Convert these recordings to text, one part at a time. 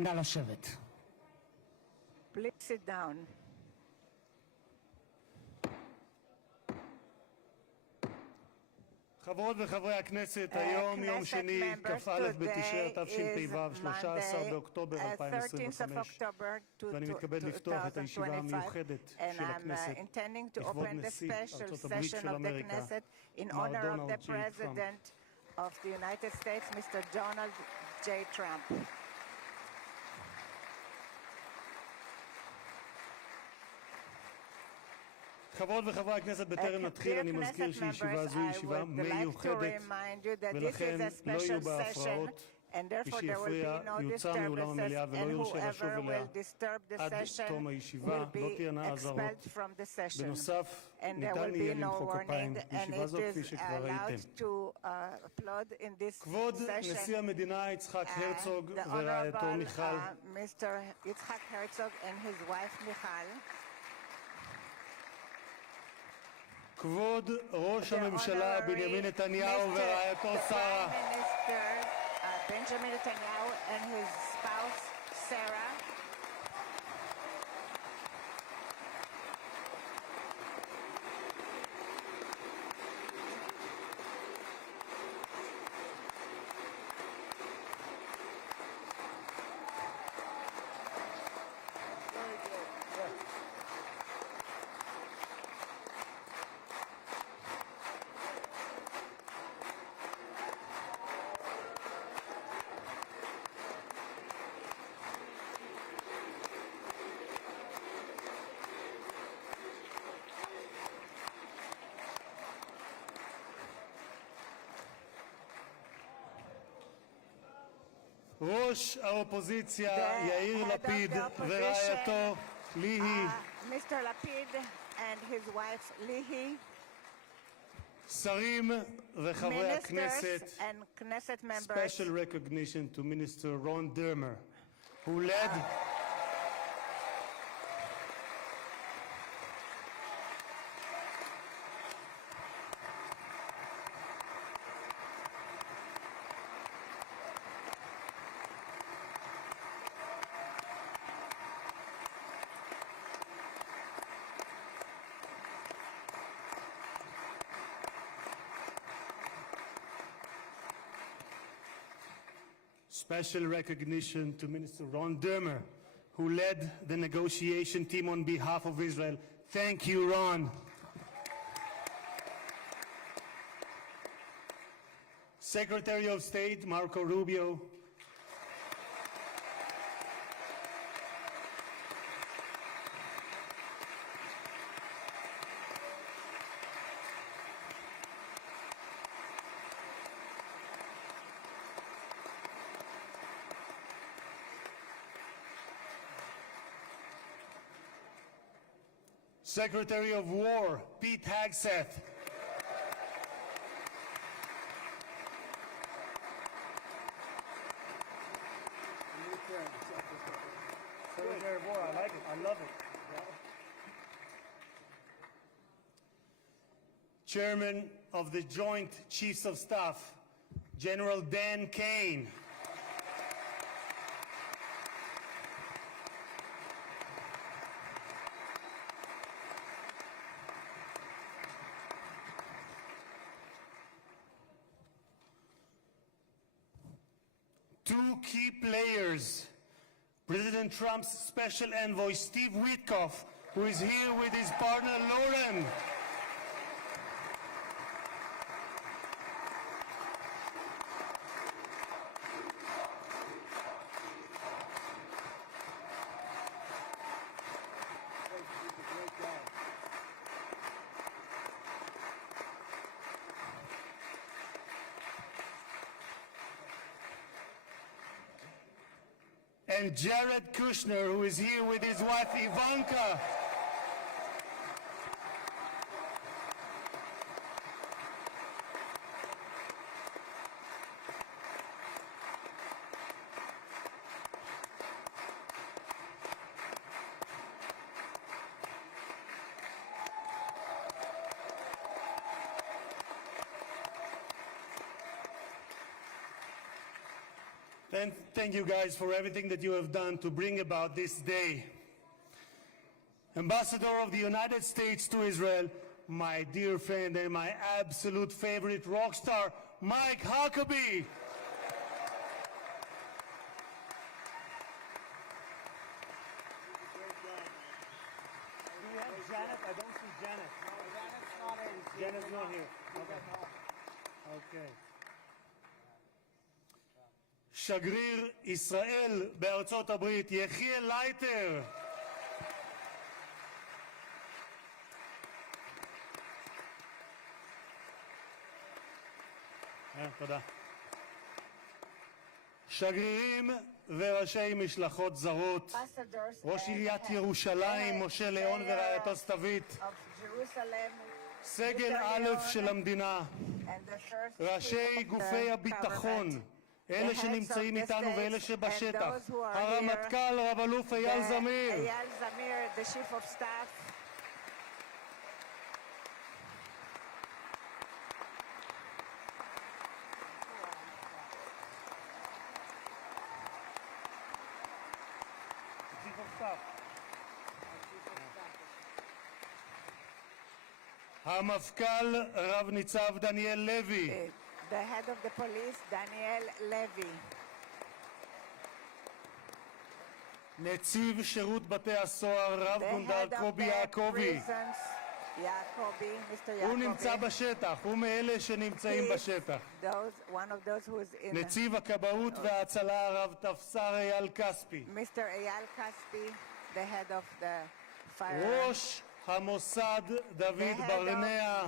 נא לשבת. Please sit down. חברות וחברי הכנסת, היום יום שני, כ"א בתשרי התשפ"ו, 13 באוקטובר 2025, ואני מתכבד לפתוח את הישיבה המיוחדת של הכנסת לכבוד נשיא ארצות הברית של אמריקה, מר דונלד ג'יי טראמפ. Of the United States, Mr. Donald J. Trump. חברות וחברי הכנסת, בטרם נתחיל אני מזכיר שישיבה זו היא ישיבה מיוחדת ולכן לא יהיו בה הפרעות. מי שיפריע יוצא מאולם המליאה ולא יורשה לשוב אליה עד תום הישיבה. לא תהיינה אזהרות. בנוסף, ניתן יהיה למחוא כפיים בישיבה זו כפי שכבר ראיתם. כבוד נשיא המדינה יצחק הרצוג ורעייתו מיכל, כבוד ראש הממשלה בנימין נתניהו ורעייתו שרה, Benjamin Netanyahu and his spouse Sarah, ראש האופוזיציה יאיר לפיד ורעייתו ליהי, Mr. Lapid and his wife Lihi, שרים וחברי הכנסת, and Knesset members. special recognition to Minister Ron Dermer, who led special recognition to Minister Ron Dermer, who led the negotiation team on behalf of Israel. Thank you, Ron. Secretary of State Marco Rubio, Secretary of War Pete Hegseth, Secretary of War, I like it. I love it. Chairman of the Joint Chiefs of Staff General Dan Kane, two key players, President Trump's special envoy Steve Witkoff, who is here with his partner Lauren, and Jared Kushner, who is here with his wife Ivanka. Thank you guys for everything that you have done to bring about this day. Ambassador of the United States to Israel, my dear friend and my absolute favorite rock star, Mike Huckabee. Do we have Janet? I don't see Janet. No, Janet's not in. Janet's not here. Okay. שגריר ישראל בארצות הברית, יחיאל לייטר. תודה. שגרירים וראשי משלחות זרות, ראש עיריית ירושלים משה ליאון ורעייתו סתווית, סגל א' של המדינה, ראשי גופי הביטחון, אלה שנמצאים איתנו ואלה שבשטח, הרמטכ"ל רב אלוף אייל זמיר, המפכ"ל רב ניצב דניאל לוי, the head of the police, Daniel Levy, נציב שירות בתי הסוהר רב גונדר קובי יעקבי, הוא נמצא בשטח, הוא מאלה שנמצאים בשטח. נציב הכבאות וההצלה הרב תפסר אייל כספי, ראש המוסד דוד ברנע,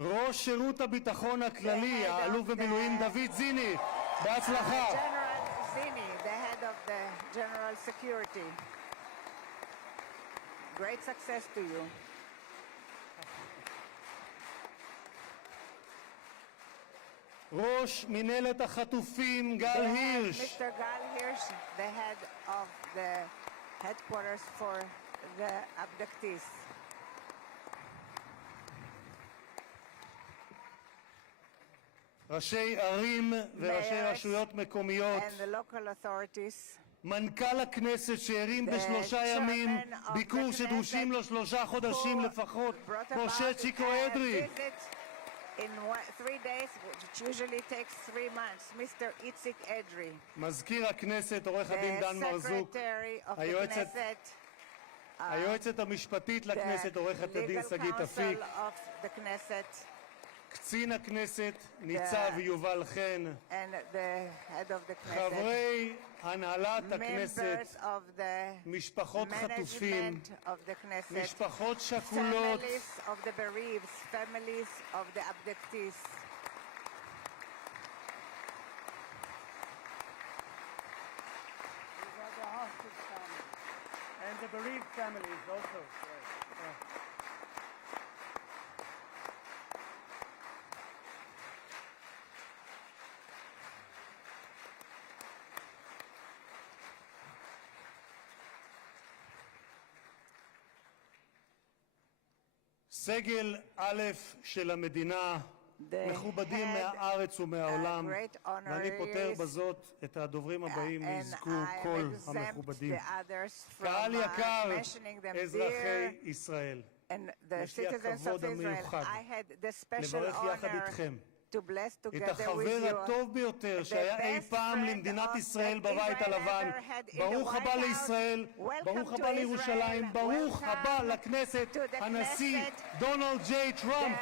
ראש שירות הביטחון הכללי, האלוף במילואים דוד זיני, בהצלחה. The head of the General Security. Great success to you. ראש מנהלת החטופים גל הירש, Mr. Gal Hirsch, the head of the headquarters for the abductees. ראשי ערים וראשי רשויות מקומיות, And the local authorities. מנכ"ל הכנסת שהרים בשלושה ימים ביקור שדרושים לו 3 חודשים לפחות, משה צ'יקו אדרי. In 3 days, which usually takes 3 months, Mr. Itzik Edry, מזכיר הכנסת עורך הדין דן the מרזוק, secretary of the היועצת Knesset, היועצת המשפטית לכנסת עורכת הדין legal שגית אפיק, counsel of the Knesset, קצין הכנסת ניצב יובל חן, and the head of the Knesset, חברי הנהלת הכנסת, members of the משפחות חטופים, management of the Knesset, משפחות שכולות, families of the bereaved, families of the abductees. These are the hostage families. And the bereaved families also. סגל א' של המדינה, מכובדים מהארץ ומהעולם, ואני פותר בזאת את הדוברים הבאים יזכו כל המכובדים. קהל יקר, אזרחי ישראל, יש לי הכבוד המיוחד לברך יחד איתכם את החבר הטוב ביותר שהיה אי פעם למדינת ישראל בבית הלבן. ברוך הבא לישראל, ברוך הבא לירושלים, ברוך הבא לכנסת, הנשיא דונלד ג'יי טראמפ.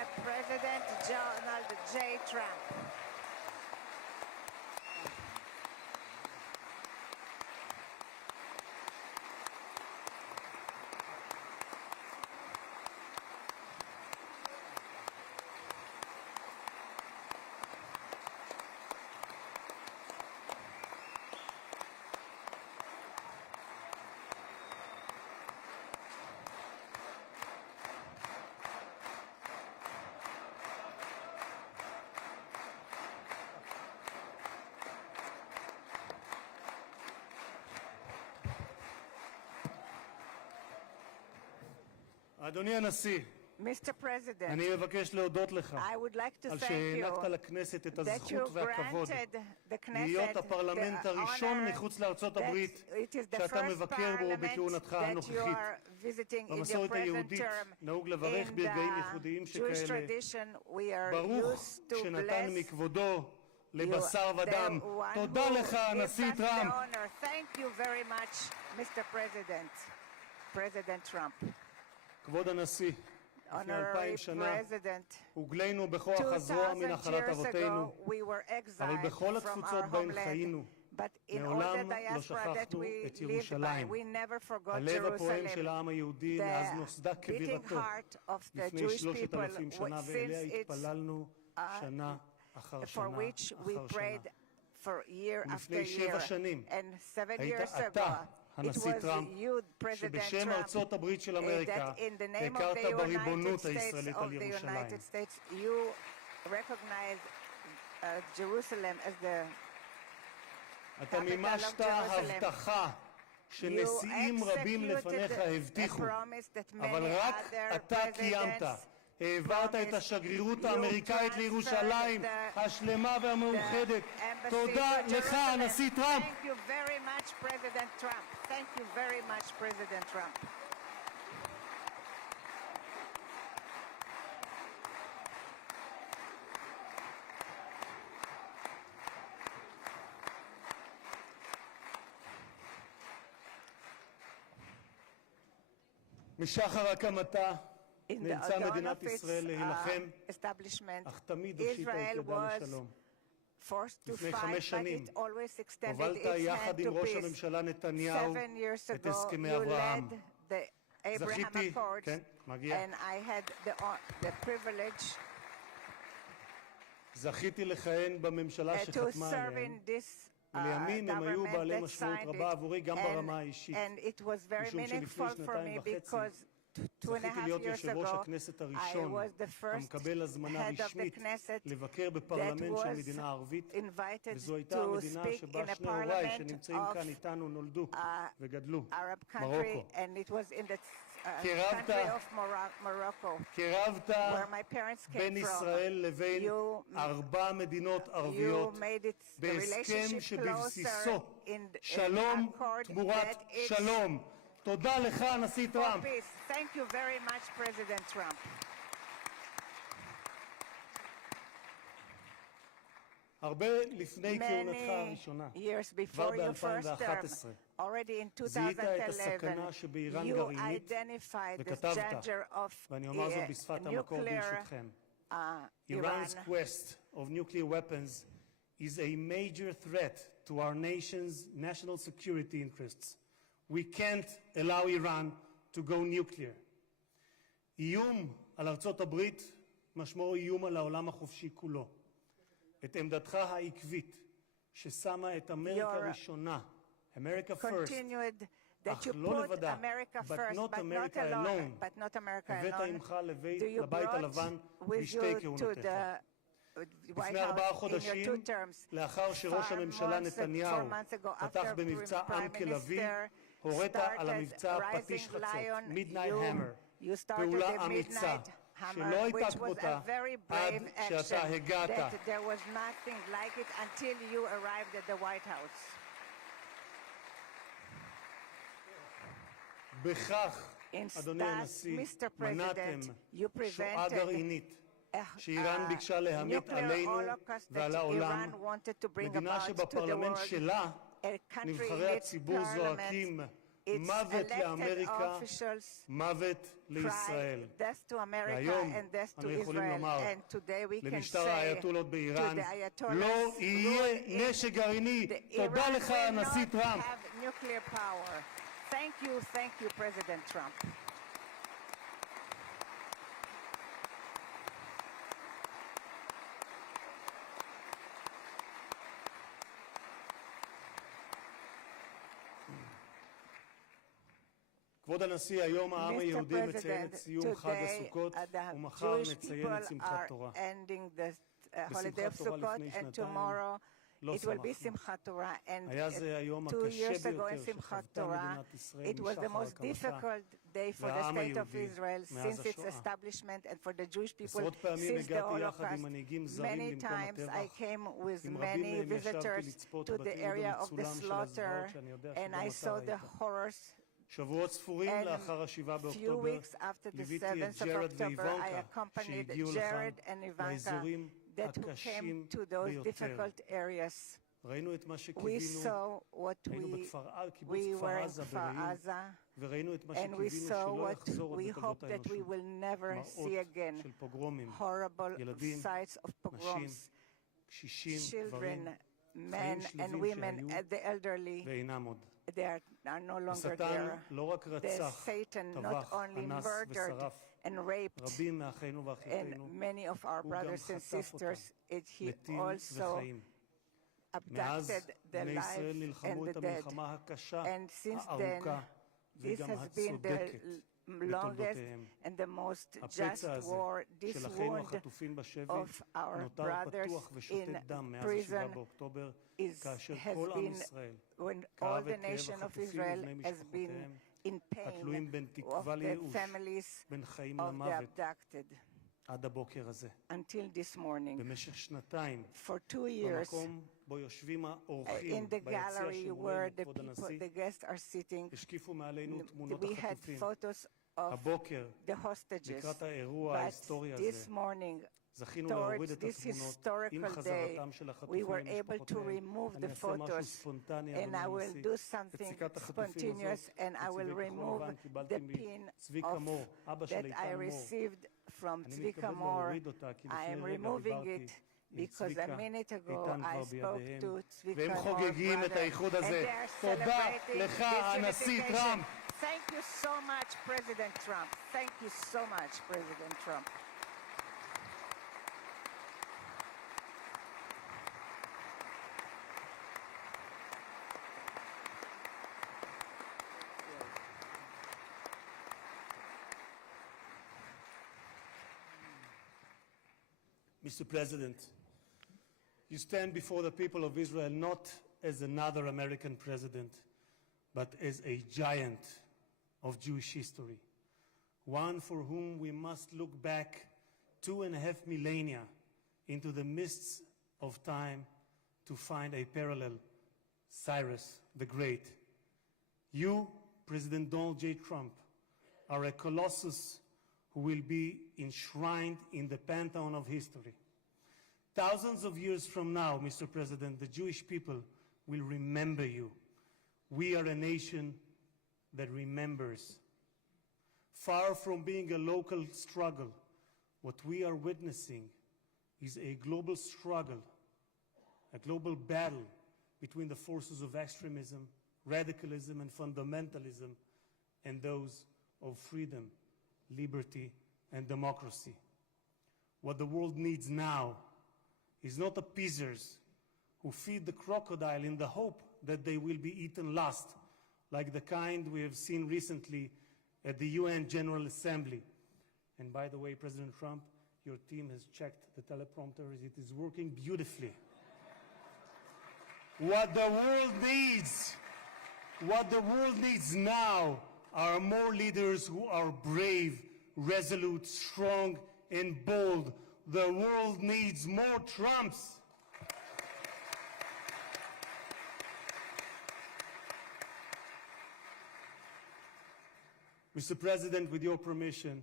אדוני הנשיא, Mr. President, אני מבקש להודות לך I would like to על thank שהענקת you לכנסת את that הזכות you והכבוד granted the להיות Knesset הפרלמנט the הראשון honor מחוץ לארצות that הברית it is the שאתה first מבקר בו parliament בכהונתך that you הנוכחית. are visiting in your במסורת present היהודית term. נהוג לברך In ברגעים the ייחודיים Jewish שכאלה. tradition, we are ברוך used to שנתן bless מכבודו לבשר the ודם. one תודה who לך, gives הנשיא us the טראמפ. honor. Thank you very much, Mr. President, President Trump. כבוד הנשיא, לפני 2000 Honorary שנה President, הוגלינו בכוח הזרוע מנחלת אבותינו, אבל בכל התפוצות בהן חיינו, מעולם לא שכחנו את ירושלים. הלב הפועם של העם היהודי מאז נוסדה כבירתו לפני 3,000 שנה, ואליה התפללנו שנה אחר שנה אחר שנה. ולפני 7 שנים היית אתה, הנשיא טראמפ, שבשם ארצות הברית של אמריקה הכרת בריבונות הישראלית על ירושלים. אתה מימשת הבטחה שנשיאים רבים לפניך הבטיחו, אבל רק אתה קיימת. העברת את השגרירות האמריקאית לירושלים השלמה והמאוחדת. תודה לך, הנשיא טראמפ. Thank you very much, President Trump. Thank you very much, President Trump. משחר הקמתה In the נאלצה dawn מדינת of its ישראל להילחם, establishment, אך תמיד הושיטה את Israel ידה was לשלום. forced to לפני fight, 5 but שנים it always extended הובלת its hand יחד עם to ראש peace. הממשלה נתניהו 7 years את ago, הסכמי you אברהם. led the Abraham זכיתי, Accords, כן, מגיע. and I had the privilege זכיתי לכהן בממשלה to שחתמה serve עליהם, in this ולימים הם היו government בעלי that משמעות signed רבה it, עבורי גם ברמה האישית. and it was very משום שלפני meaningful for me 2.5 because 2.5 זכיתי להיות years יושב ראש ago, הכנסת I הראשון was the first המקבל הזמנה head of the רשמית Knesset לבקר that בפרלמנט של was מדינה ערבית, invited וזו הייתה to המדינה speak שבה in a שני הוריי parliament שנמצאים of כאן איתנו נולדו וגדלו, Arab country, מרוקו. and it was in the קירבת- country of Morocco, קירבת where my parents came בין from. ישראל לבין You- 4 מדינות You ערביות made it the בהסכם relationship שבבסיסו closer in שלום accord תמורת that it's שלום. תודה לך, הנשיא for טראמפ. peace. Thank you very much, President Trump. הרבה לפני כהונתך הראשונה, Many years כבר before your first term, ב-2011, already in זיהית את 2011, הסכנה שבאיראן you גרעינית identified the וכתבת, danger of ואני אומר זאת בשפת המקור nuclear ברשותכם. Iran. Iran's quest of nuclear weapons is a major threat to our nation's national security interests. We can't allow Iran to go nuclear. איום על ארצות הברית משמעו איום על העולם החופשי כולו. את עמדתך העקבית ששמה את אמריקה ראשונה, America first, Continued that אך you לא put לבדה, America but first, not but not America alone, alone. but not America הבאת alone. עמך You לבית brought הלבן with בשתי you to כהונותיך. the White לפני 4 House in your חודשים, 2 terms. לאחר שראש 4 הממשלה months נתניהו ago, פתח after במבצע עם Prime כלביא, Minister הורית על started המבצע Rising פטיש חצות, Lion, Midnight Hammer, you started פעולה the אמיצה, Midnight שלא Hammer, הייתה which was כמותה a very עד brave שאתה action, הגעת. that there was nothing like it until you arrived at the White House. בכך, In אדוני that, הנשיא, Mr. מנעתם President, you שואה prevented גרעינית שאיראן ביקשה להמיט עלינו ועל העולם, מדינה שבפרלמנט שלה נבחרי הציבור זועקים מוות לאמריקה, מוות לישראל. והיום אנו יכולים לומר למשטר האייתולות באיראן, לא יהיה נשק גרעיני. תודה לך, הנשיא טראמפ. Thank you, President Trump. כבוד הנשיא, היום העם Mr. היהודי מציין את President, סיום חג today הסוכות, the ומחר Jewish נציין people את שמחת are תורה. ending the holiday of בשמחת תורה Sukkot, לפני and שנתיים, tomorrow לא it will be שמחנו. Simchat Torah. And היה זה היום 2 הקשה years ago in ביותר Simchat שחוותה Torah, מדינת ישראל it was the משחר most הקמתה difficult day for the והעם state of היהודי Israel מאז since its השואה. establishment and for the Jewish people עשרות פעמים since the הגעתי יחד Holocaust. עם מנהיגים זרים Many למקום times I הטבח. came with עם many רבים מהם ישבתי visitors לצפות to the בתיעוד area of the המצולם של slaughter, הזוועות שאני יודע and שגם I אתה saw the ראית. horrors. שבועות ספורים And לאחר ה-7 few באוקטובר weeks after the ליוויתי את 7th of ג'רד October, I ואיוונקה accompanied שהגיעו לכאן Jared and Ivanka לאזורים that who הקשים came to those ביותר. difficult areas. ראינו את מה We שקיווינו, saw what היינו קיבוץ we כפר were in עזה Kfar ברעים, Aza, וראינו את מה and we שקיווינו saw שלא what יחזור עוד we בתולדות hope that we האנושות. will never see מראות again. של פוגרומים, Horrible ילדים, sights of נשים, pogroms, קשישים, children, גברים, men חיים and שלווים women, שהיו and the elderly. ואינם עוד. They are no longer השטן there. לא רק The רצח, Satan not טבח, only אנס murdered ושרף and raped רבים מאחינו and ואחיותינו, many of our הוא גם brothers and חטף אותם, sisters, he מתים also וחיים. מאז abducted the בני ישראל lives נלחמו and את the dead. המלחמה הקשה, And since then, הארוכה this וגם has been the הצודקת longest בתולדותיהם. and the most just הפצע הזה war, this של אחינו wound החטופים בשבי of our נותר brothers פתוח ושותת in דם מאז prison ה-7 באוקטובר, has כאשר כל עם been, ישראל when all כאב the את כאב nation of החטופים Israel ובני has been משפחותיהם, in התלויים pain בין of תקווה the לייאוש, families בין חיים of the למוות, abducted עד הבוקר הזה. until this morning. במשך שנתיים, For 2 years, במקום בו יושבים האורחים in the ביציע gallery שמולנו, where the כבוד people, הנשיא, the guests are sitting, השקיפו מעלינו תמונות we had החטופים. photos of הבוקר, the hostages. לקראת האירוע But ההיסטורי this הזה, morning, זכינו להוריד towards את this התמונות עם historical day, חזרתם של we החטופים were able to למשפחותיהם. remove אני the אעשה משהו photos, ספונטני, and I אדוני will הנשיא. do את something סיכת החטופים spontaneous, הזאת, and I will מצבעי כחול remove לבן, קיבלתי the pin מצביקה of מור, אבא של that I איתן מור. received from אני Tzvika מתכבד Mor. להוריד אותה, כי I לפני am רגע removing דיברתי it עם because a צביקה, minute ago איתן I כבר spoke בידיהם, to והם Tzvika Mor's חוגגים את brother, האיחוד and הזה. they're תודה celebrating לך, this הנשיא unification. טראמפ. Thank you so much, President Trump. Thank you so much, President Trump. Mr. President, you stand before the people of Israel not as another American president, but as a giant of Jewish history, one for whom we must look back 2.5 millennia into the mists of time to find a parallel, Cyrus the Great. You, President Donald J. Trump, are a colossus who will be enshrined in the pantheon of history. Thousands of years from now, Mr. President, the Jewish people will remember you. We are a nation that remembers. Far from being a local struggle, what we are witnessing is a global struggle, a global battle between the forces of extremism, radicalism, and fundamentalism, and those of freedom, liberty, and democracy. What the world needs now is not appeasers who feed the crocodile in the hope that they will be eaten last, like the kind we have seen recently at the UN General Assembly. And by the way, President Trump, your team has checked the teleprompter. It is working beautifully. What the world needs now are more leaders who are brave, resolute, strong, and bold. The world needs more Trumps. Mr. President, with your permission,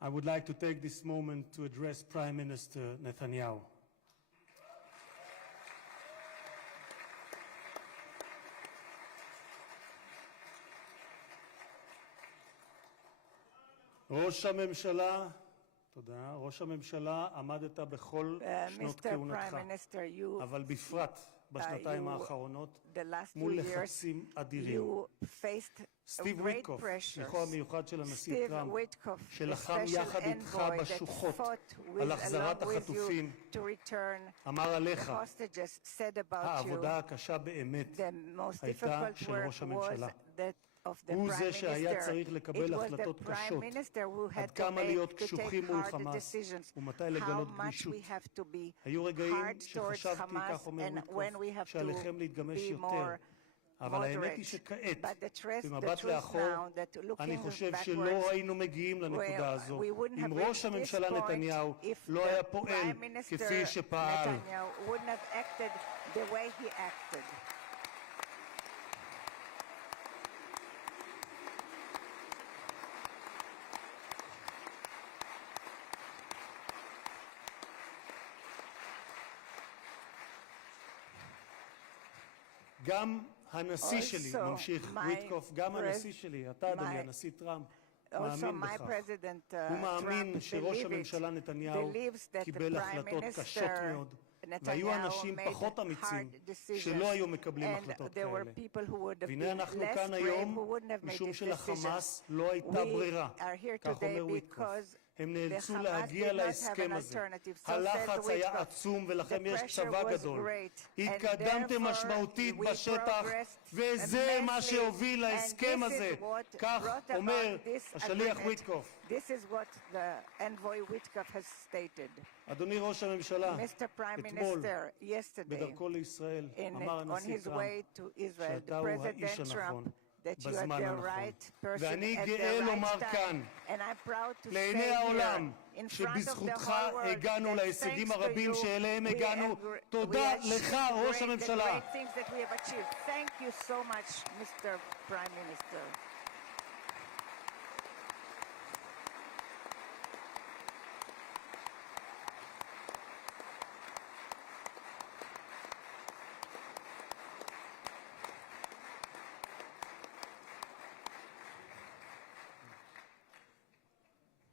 I would like to take this moment to address Prime Minister Netanyahu. ראש הממשלה, תודה, ראש הממשלה עמדת בכל שנות כהונתך, אבל בפרט בשנתיים האחרונות מול לחצים אדירים. סטיב וויטקוף, שליחו המיוחד של הנשיא טראמפ, שלחם יחד איתך בשוחות על החזרת החטופים, אמר עליך, העבודה הקשה באמת הייתה של ראש הממשלה. of the הוא Prime זה שהיה Minister. צריך It לקבל was the החלטות Prime קשות, Minister who עד had to כמה להיות take קשוחים מול hard חמאס decisions, ומתי how לגלות much גמישות. we have to be היו רגעים hard towards שחשבתי, Hamas כך אומר and ויטקוף, when we have שעליכם to להתגמש be יותר. more אבל האמת היא moderate. שכעת, But the במבט truth לאחור, now that אני looking חושב backwards, שלא היינו מגיעים לנקודה הזו we wouldn't אם have ראש reached this הממשלה point נתניהו if לא the היה פועל Prime Minister כפי שפעל. Netanyahu wouldn't have acted the way he acted. גם הנשיא שלי, Also, ממשיך my ויטקוף, גם הנשיא שלי, אתה אדוני, my- הנשיא טראמפ, Also, מאמין my בכך. President הוא מאמין Trump שראש הממשלה נתניהו believes that the קיבל Prime החלטות קשות Minister מאוד, והיו Netanyahu אנשים made פחות אמיצים hard decisions, שלא היו מקבלים and החלטות there were כאלה. people who would have והנה been אנחנו less כאן brave היום, who wouldn't have made משום these שלחמאס decisions. לא הייתה We ברירה, are here כך today אומר ויטקוף. because הם the נאלצו Hamas להגיע did not have להסכם an הזה. alternative. So הלחץ said היה Witkoff. עצום ולכם The יש pressure צבא was גדול. great, and התקדמתם therefore משמעותית we בשטח, progressed וזה מה immensely, שהוביל להסכם and this הזה. is what כך brought about אומר this השליח agreement. ויטקוף. This is what the envoy Witkoff has stated. אדוני ראש הממשלה, Mr. Prime אתמול, Minister, yesterday, בדרכו לישראל, אמר on הנשיא his טראמפ, way to Israel, שאתה הוא האיש President הנכון, Trump, that you are בזמן the הנכון. right person ואני at גאה the לומר right כאן, time. And I'm proud to say לעיני here, העולם, in front of the שבזכותך whole world, הגענו that להישגים thanks to הרבים you, שאליהם we הגענו. have תודה achieved לך, ראש the הממשלה. great things that we have achieved. Thank you so much, Mr. Prime Minister.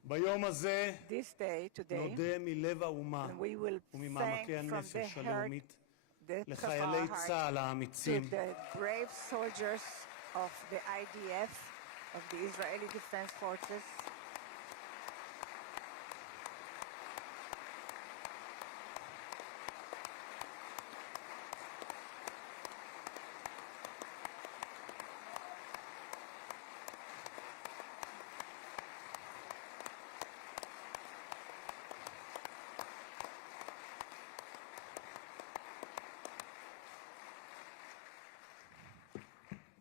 ביום הזה This day, today, נודה מלב האומה we will וממעמקי thank from הנפש the heart הלאומית the depths of לחיילי our heart צה"ל to האמיצים, the brave soldiers of the IDF, of the Israeli Defense Forces,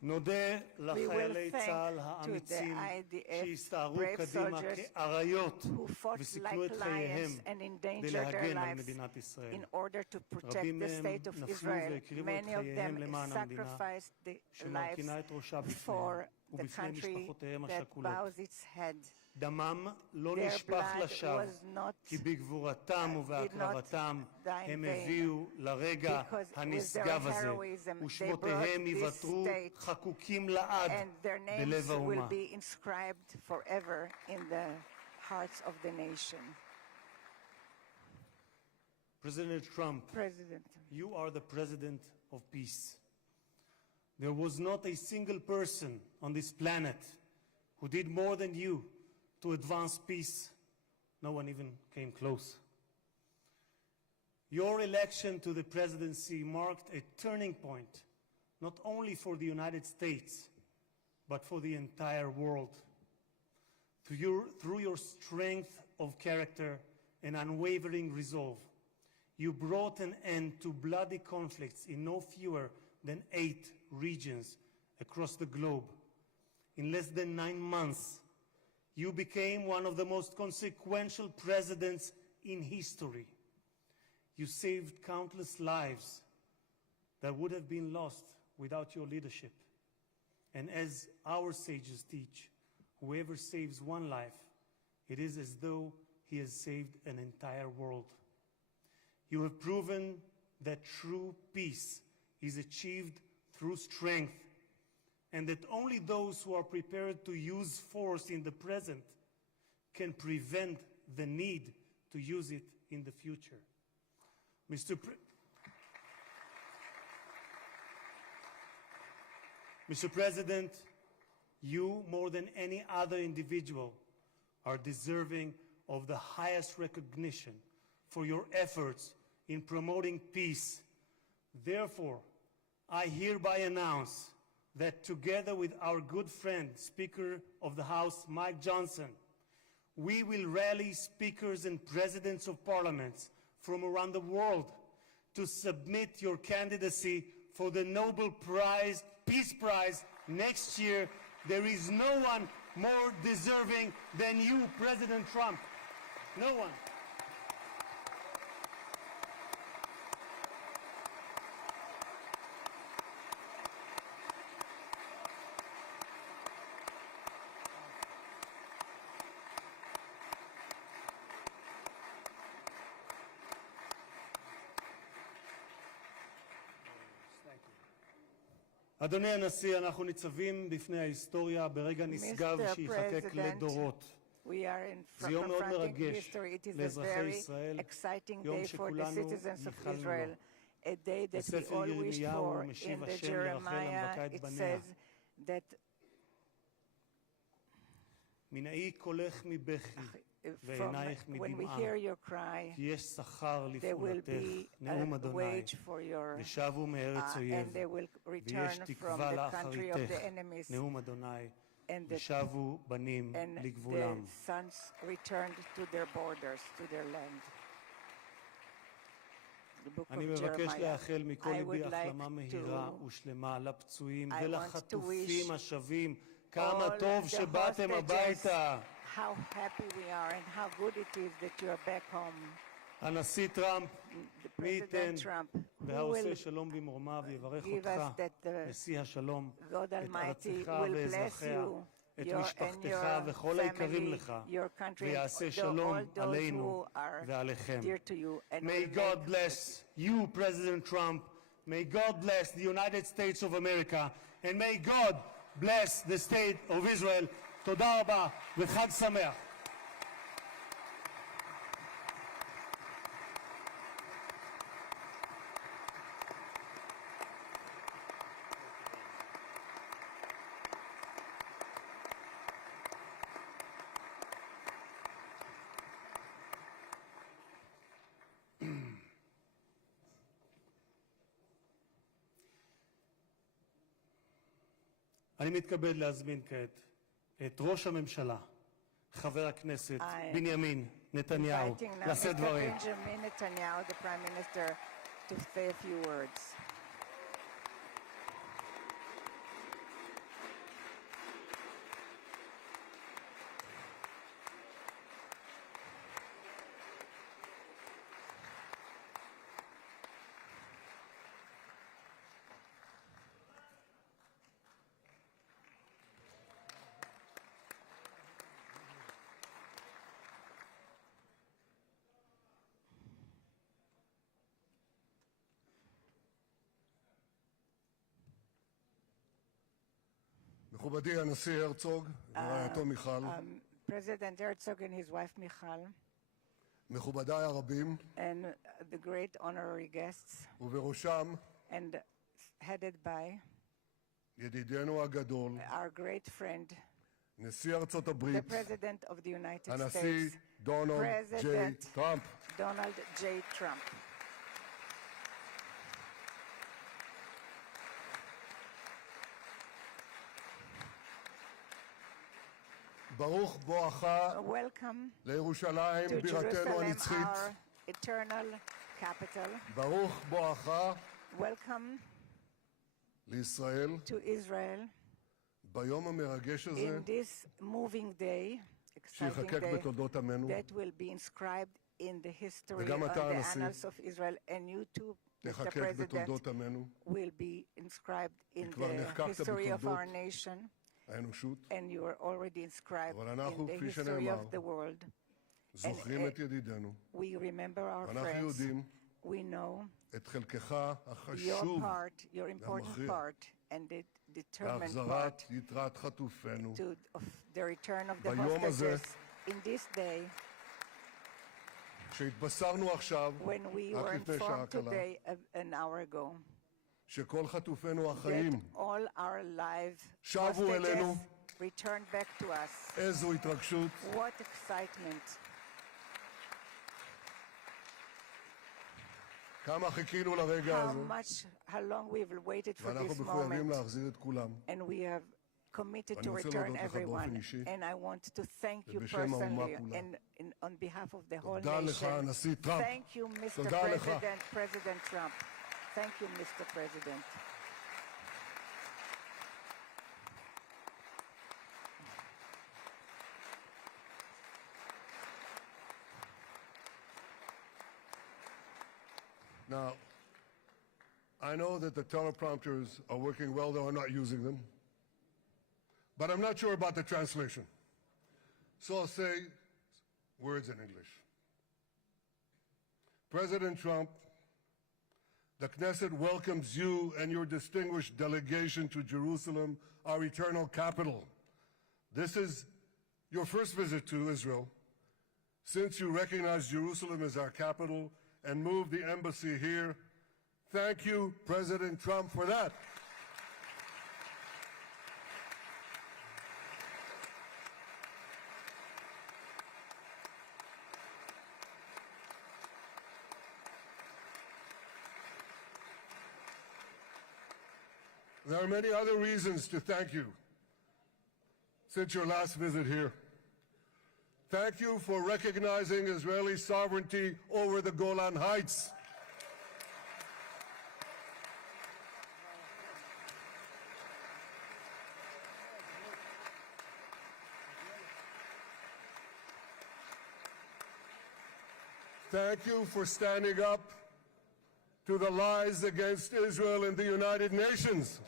נודה we לחיילי will thank צה"ל to the האמיצים IDF שהסתערו brave קדימה soldiers כאריות who fought וסיכנו like את חייהם lions and כדי endangered their להגן על lives מדינת ישראל. in order to protect רבים the מהם state of נפלו Israel. והקריבו את Many of חייהם them למען המדינה sacrificed the lives שמרכינה את ראשה for בפניהם the ובפני country משפחותיהם that השכולות. bows its head. דמם לא Their נשפך blood לשווא, was not כי בגבורתם ובהקרבתם die in הם vain. הביאו לרגע Because with their הנשגב הזה, heroism, they ושמותיהם brought this ייוותרו state, חקוקים לעד and their names בלב will האומה. be inscribed forever in the hearts of the nation. President Trump, President, you are the president of peace. There was not a single person on this planet who did more than you to advance peace. No one even came close. Your election to the presidency marked a turning point, not only for the United States, but for the entire world. Through your strength of character and unwavering resolve, you brought an end to bloody conflicts in no fewer than 8 regions across the globe. In less than 9 months, you became one of the most consequential presidents in history. You saved countless lives that would have been lost without your leadership. And as our sages teach, whoever saves one life, it is as though he has saved an entire world. You have proven that true peace is achieved through strength, and that only those who are prepared to use force in the present can prevent the need to use it in the future. Mr. President, you, more than any other individual, are deserving of the highest recognition for your efforts in promoting peace. Therefore, I hereby announce that together with our good friend, Speaker of the House, Mike Johnson, we will rally speakers and presidents of parliaments from around the world to submit your candidacy for the Nobel Prize, Peace Prize next year. There is no one more deserving than you, President Trump. No one. אדוני הנשיא, אנחנו ניצבים בפני ההיסטוריה ברגע נשגב שיחקק לדורות. זה יום מאוד מרגש לאזרחי ישראל, יום שכולנו ייחלנו לו. בספר ירמיהו משיב השם לרחל המבכה את בניה. מנעי קולך מבכי ועינייך מדמעה, כי יש שכר לפעולתך, נאום אדוני, ושבו מארץ אויב, ויש תקווה לאחריתך, נאום אדוני, ושבו בנים לגבולם. אני מבקש לאחל מכל ליבי החלמה מהירה ושלמה לפצועים ולחטופים השבים. כמה טוב שבאתם הביתה. How happy we are and how good it is that you are back home. הנשיא טראמפ, מי ייתן והעושה שלום במרומיו יברך אותך, נשיא השלום, את ארצך ואזרחיה, את משפחתך וכל היקרים לך, ויעשה שלום עלינו ועליכם. May God bless you, President Trump. May God bless the United States of America. And may God bless the state of Israel. תודה רבה וחג שמח. אני מתכבד להזמין כעת את ראש הממשלה, חבר הכנסת בנימין נתניהו, לשאת דברים. Benjamin Netanyahu, the Prime Minister, to say a few words. מכובדי הנשיא הרצוג ורעייתו מיכל, President Herzog and his wife Michal, מכובדיי הרבים, and the great honorary guests, ובראשם and headed by ידידנו הגדול, our great friend, נשיא ארצות הברית, the President of the United הנשיא States, דונלד ג'יי טראמפ. Donald J. Trump. ברוך בואך לירושלים בירתנו הנצחית. ברוך בואך לישראל ביום המרגש הזה שיחקק בתולדות עמנו. וגם אתה הנשיא תחקק בתולדות עמנו. כבר נחקקת בתולדות האנושות, אבל אנחנו, כפי שנאמר, זוכרים את ידידנו, ואנחנו יודעים את חלקך החשוב והמכריע בהחזרת יתרת חטופינו. ביום הזה, שהתבשרנו עכשיו, רק לפני שעה קלה, שכל חטופינו החיים שבו אלינו. איזו התרגשות. כמה חיכינו לרגע הזה, how long we've waited for ואנחנו this מחויבים moment, להחזיר את כולם. and we have committed ואני to רוצה return להודות לך באופן everyone. אישי, And I want to thank you ובשם האומה personally כולה. and on behalf of the whole תודה לך, nation. הנשיא טראמפ. Thank you, Mr. תודה לך. President Trump. Thank you, Mr. President. Now, I know that the teleprompters are working well, though I'm not using them. But I'm not sure about the translation. So I'll say words in English. President Trump, the Knesset welcomes you and your distinguished delegation to Jerusalem, our eternal capital. This is your first visit to Israel since you recognize Jerusalem as our capital and moved the embassy here. Thank you, President Trump, for that. There are many other reasons to thank you since your last visit here. Thank you for recognizing Israeli sovereignty over the Golan Heights. Thank you for standing up to the lies against Israel in the United Nations.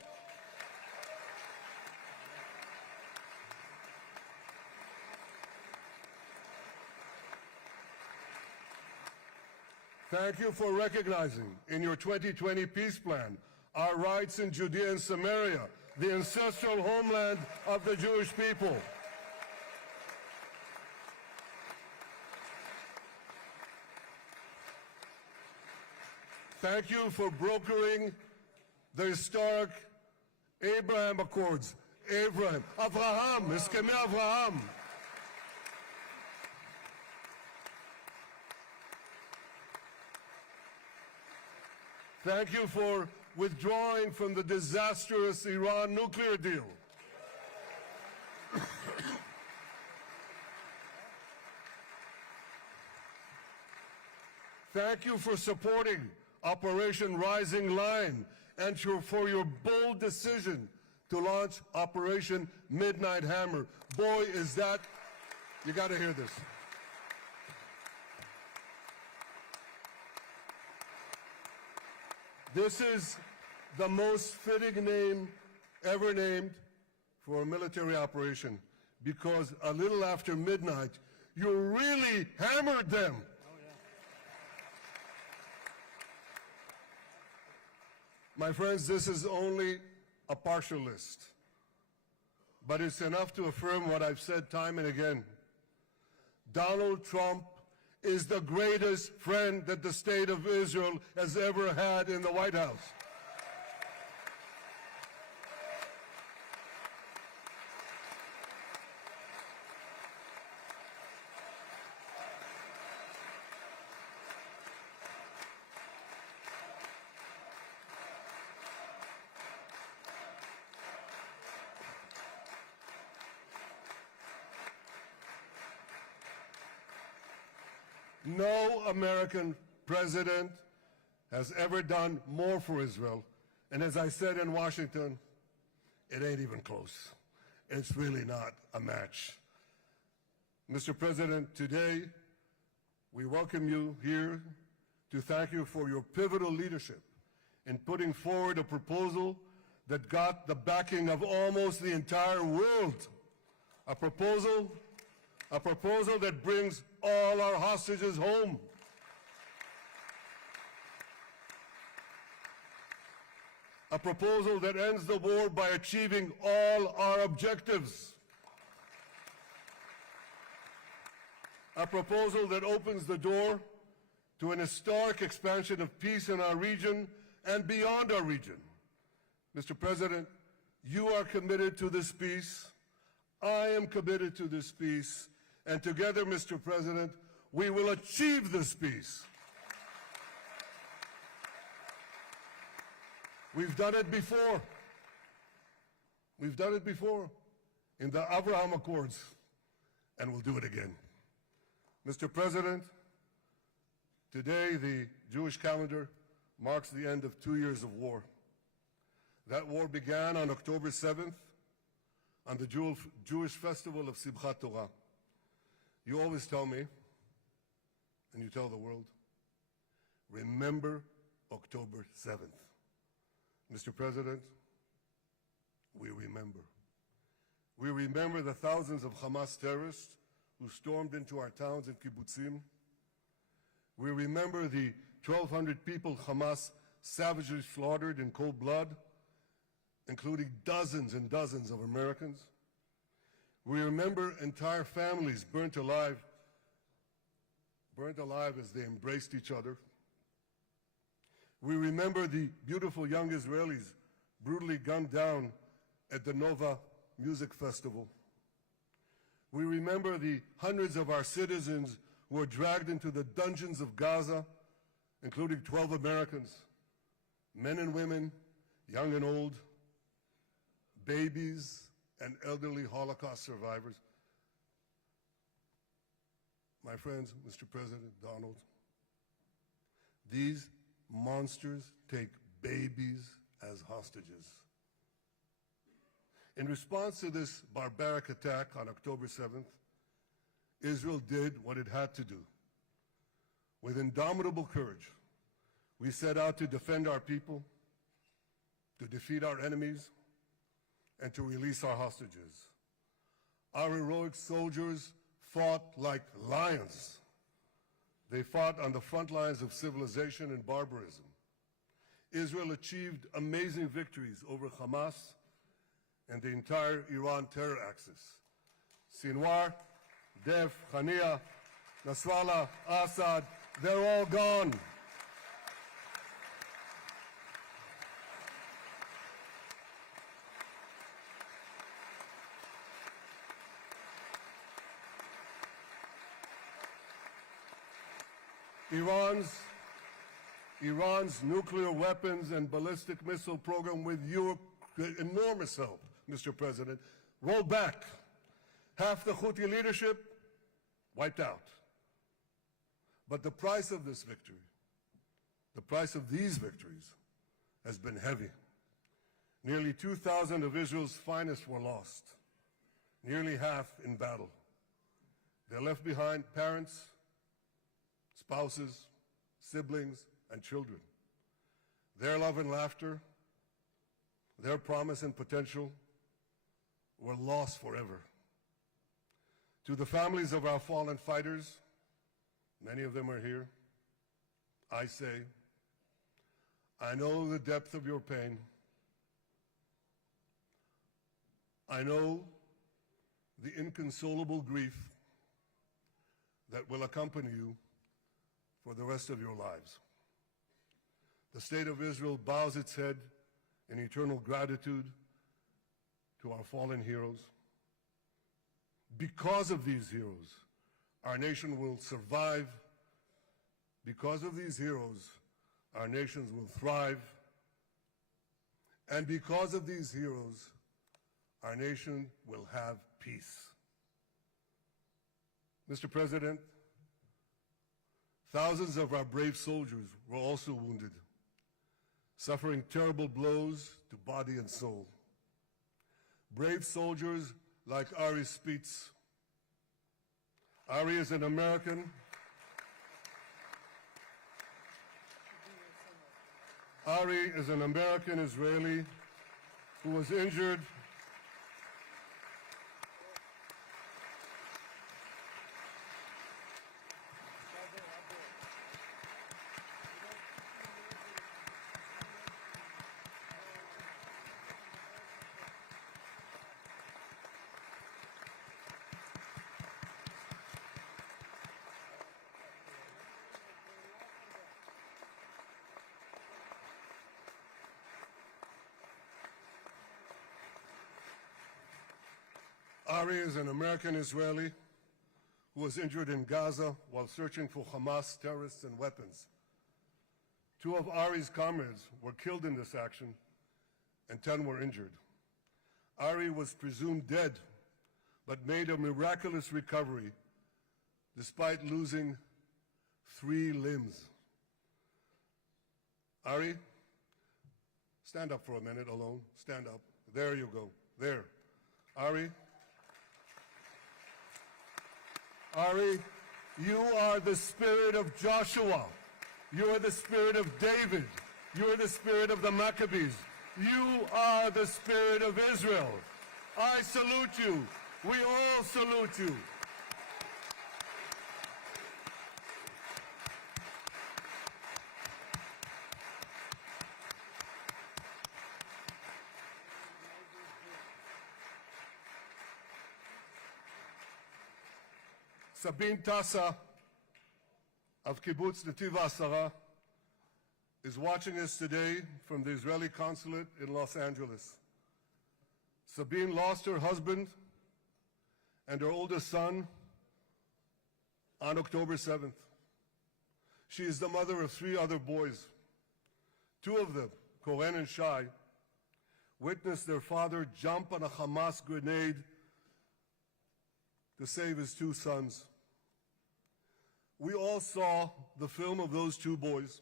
Thank you for recognizing in your 2020 peace plan our rights in Judea and Samaria, the ancestral homeland of the Jewish people. Thank you for brokering the historic Abraham Accords. Abraham, Eskhemei Avraham. Thank you for withdrawing from the disastrous Iran nuclear deal. Thank you for supporting Operation Rising Lion and for your bold decision to launch Operation Midnight Hammer. Boy, is that, you got to hear this. This is the most fitting name ever named for a military operation, because a little after midnight, you really hammered them. My friends, this is only a partial list, but it's enough to affirm what I've said time and again. Donald Trump is the greatest friend that the state of Israel has ever had in the White House. No American president has ever done more for Israel. And as I said in Washington, it ain't even close. It's really not a match. Mr. President, today we welcome you here to thank you for your pivotal leadership in putting forward a proposal that got the backing of almost the entire world. A proposal that brings all our hostages home. A proposal that ends the war by achieving all our objectives. A proposal that opens the door to an historic expansion of peace in our region and beyond our region. Mr. President, you are committed to this peace. I am committed to this peace. And together, Mr. President, we will achieve this peace. We've done it before. We've done it before in the Abraham Accords, and we'll do it again. Mr. President, today the Jewish calendar marks the end of 2 years of war. That war began on October 7th, on the Jewish festival of Simchat Torah. You always tell me, and you tell the world, remember October 7th. Mr. President, we remember. We remember the thousands of Hamas terrorists who stormed into our towns and kibbutzim. We remember the 1,200 people Hamas savagely slaughtered in cold blood, including dozens and dozens of Americans. We remember entire families burnt alive as they embraced each other. We remember the beautiful young Israelis brutally gunned down at the Nova Music Festival. We remember the hundreds of our citizens who were dragged into the dungeons of Gaza, including 12 Americans, men and women, young and old, babies and elderly Holocaust survivors. My friends, Mr. President, Donald, these monsters take babies as hostages. In response to this barbaric attack on October 7th, Israel did what it had to do. With indomitable courage, we set out to defend our people, to defeat our enemies, and to release our hostages. Our heroic soldiers fought like lions. They fought on the front lines of civilization and barbarism. Israel achieved amazing victories over Hamas and the entire Iran terror axis. Sinwar, Dev, Hania, Nasrallah, Assad, they're all gone. Iran's nuclear weapons and ballistic missile program, with your enormous help, Mr. President, rolled back. Half the Houthi leadership wiped out. But the price of this victory, the price of these victories, has been heavy. Nearly 2,000 of Israel's finest were lost, nearly half in battle. They left behind parents, spouses, siblings, and children. Their love and laughter, their promise and potential were lost forever. To the families of our fallen fighters, many of them are here, I say, I know the depth of your pain. I know the inconsolable grief that will accompany you for the rest of your lives. The state of Israel bows its head in eternal gratitude to our fallen heroes. Because of these heroes, our nation will survive. Because of these heroes, our nations will thrive. And because of these heroes, our nation will have peace. Mr. President, thousands of our brave soldiers were also wounded, suffering terrible blows to body and soul. Brave soldiers like Ari Spitz. Ari is an American. Ari is an American Israeli who was injured Ari is an American Israeli who was injured in Gaza while searching for Hamas terrorists and weapons. 2 of Ari's comrades were killed in this action, and 10 were injured. Ari was presumed dead, but made a miraculous recovery despite losing 3 limbs. Ari, stand up for a minute alone. Stand up. There you go. There. Ari, you are the spirit of Joshua. You are the spirit of David. You are the spirit of the Maccabees. You are the spirit of Israel. I salute you. We all salute you. Sabine Tassa of Kibbutz Netiv HaAsara is watching us today from the Israeli consulate in Los Angeles. Sabine lost her husband and her oldest son on October 7th. She is the mother of 3 other boys. 2 of them, Koren and Shai, witnessed their father jump on a Hamas grenade to save his 2 sons. We all saw the film of those 2 boys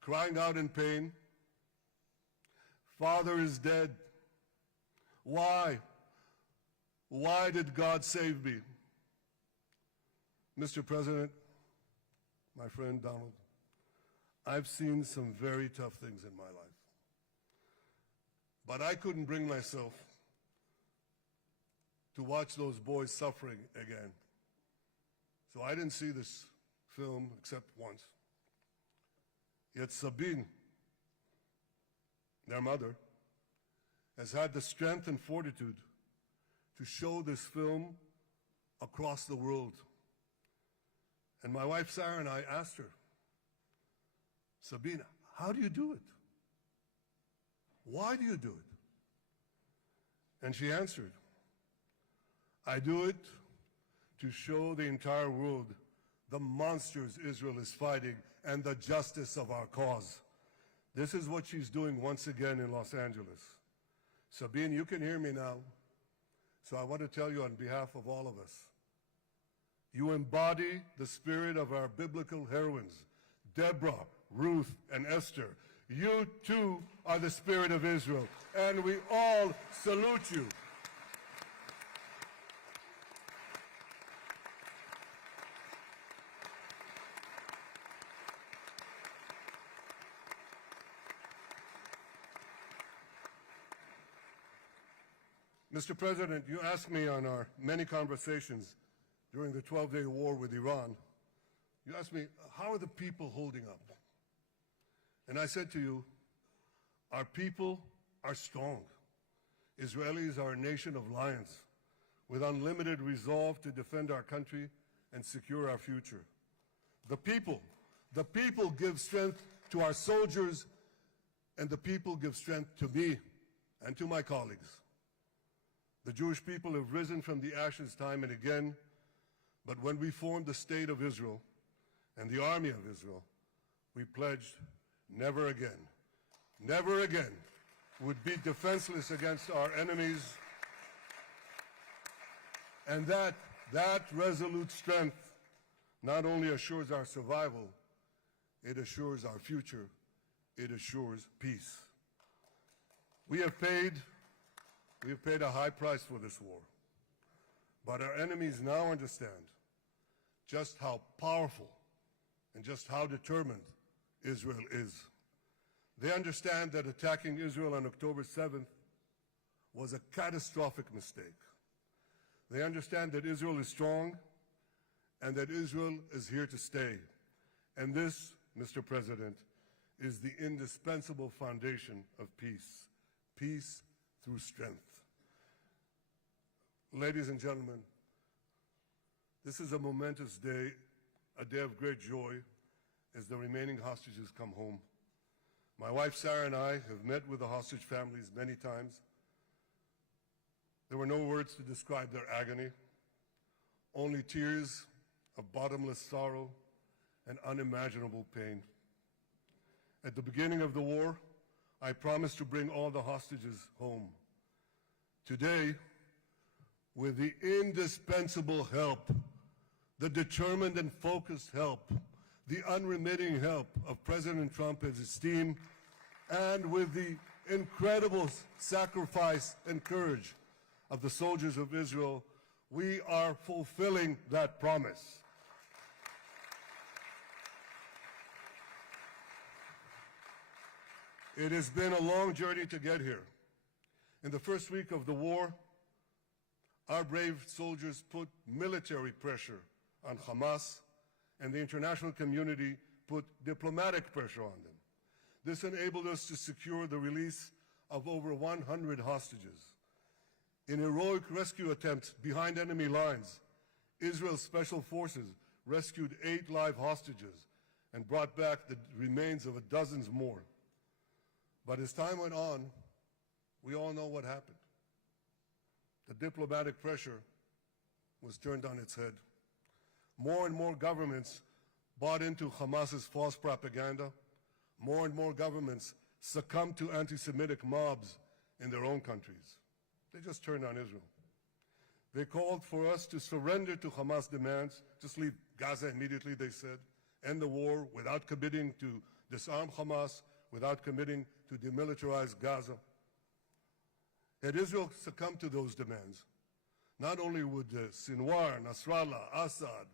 crying out in pain, "Father is dead. Why? Why did God save me?" Mr. President, my friend Donald, I've seen some very tough things in my life. But I couldn't bring myself to watch those boys suffering again. So I didn't see this film except once. Yet Sabine, their mother, has had the strength and fortitude to show this film across the world. And my wife Sarah and I asked her, "Sabine, how do you do it? Why do you do it?" And she answered, "I do it to show the entire world the monsters Israel is fighting and the justice of our cause." This is what she's doing once again in Los Angeles. Sabine, you can hear me now, so I want to tell you on behalf of all of us, you embody the spirit of our biblical heroines, Deborah, Ruth, and Esther. You too are the spirit of Israel, and we all salute you. Mr. President, you asked me on our many conversations during the 12-day war with Iran, you asked me, how are the people holding up? And I said to you, our people are strong. Israelis are a nation of lions with unlimited resolve to defend our country and secure our future. The people give strength to our soldiers, and the people give strength to me and to my colleagues. The Jewish people have risen from the ashes time and again, but when we formed the State of Israel and the Army of Israel, we pledged never again would be defenseless against our enemies. And that resolute strength not only assures our survival, it assures our future, it assures peace. We have paid a high price for this war, but our enemies now understand just how powerful and just how determined Israel is. They understand that attacking Israel on October 7th was a catastrophic mistake. They understand that Israel is strong and that Israel is here to stay. And this, Mr. President, is the indispensable foundation of peace. Peace through strength. Ladies and gentlemen, this is a momentous day, a day of great joy as the remaining hostages come home. My wife Sarah and I have met with the hostage families many times. There were no words to describe their agony, only tears of bottomless sorrow and unimaginable pain. At the beginning of the war, I promised to bring all the hostages home. Today, with the indispensable help, the determined and focused help, the unremitting help of President Trump and his team, and with the incredible sacrifice and courage of the soldiers of Israel, we are fulfilling that promise. It has been a long journey to get here. In the first week of the war, our brave soldiers put military pressure on Hamas, and the international community put diplomatic pressure on them. This enabled us to secure the release of over 100 hostages. In heroic rescue attempts behind enemy lines, Israel's special forces rescued 8 live hostages and brought back the remains of dozens more. But as time went on, we all know what happened. The diplomatic pressure was turned on its head. More and more governments bought into Hamas's false propaganda. More and more governments succumbed to anti-Semitic mobs in their own countries. They just turned on Israel. They called for us to surrender to Hamas demands, just leave Gaza immediately, they said, end the war without committing to disarm Hamas, without committing to demilitarize Gaza. Had Israel succumbed to those demands, not only would Sinwar, Nasrallah, Assad,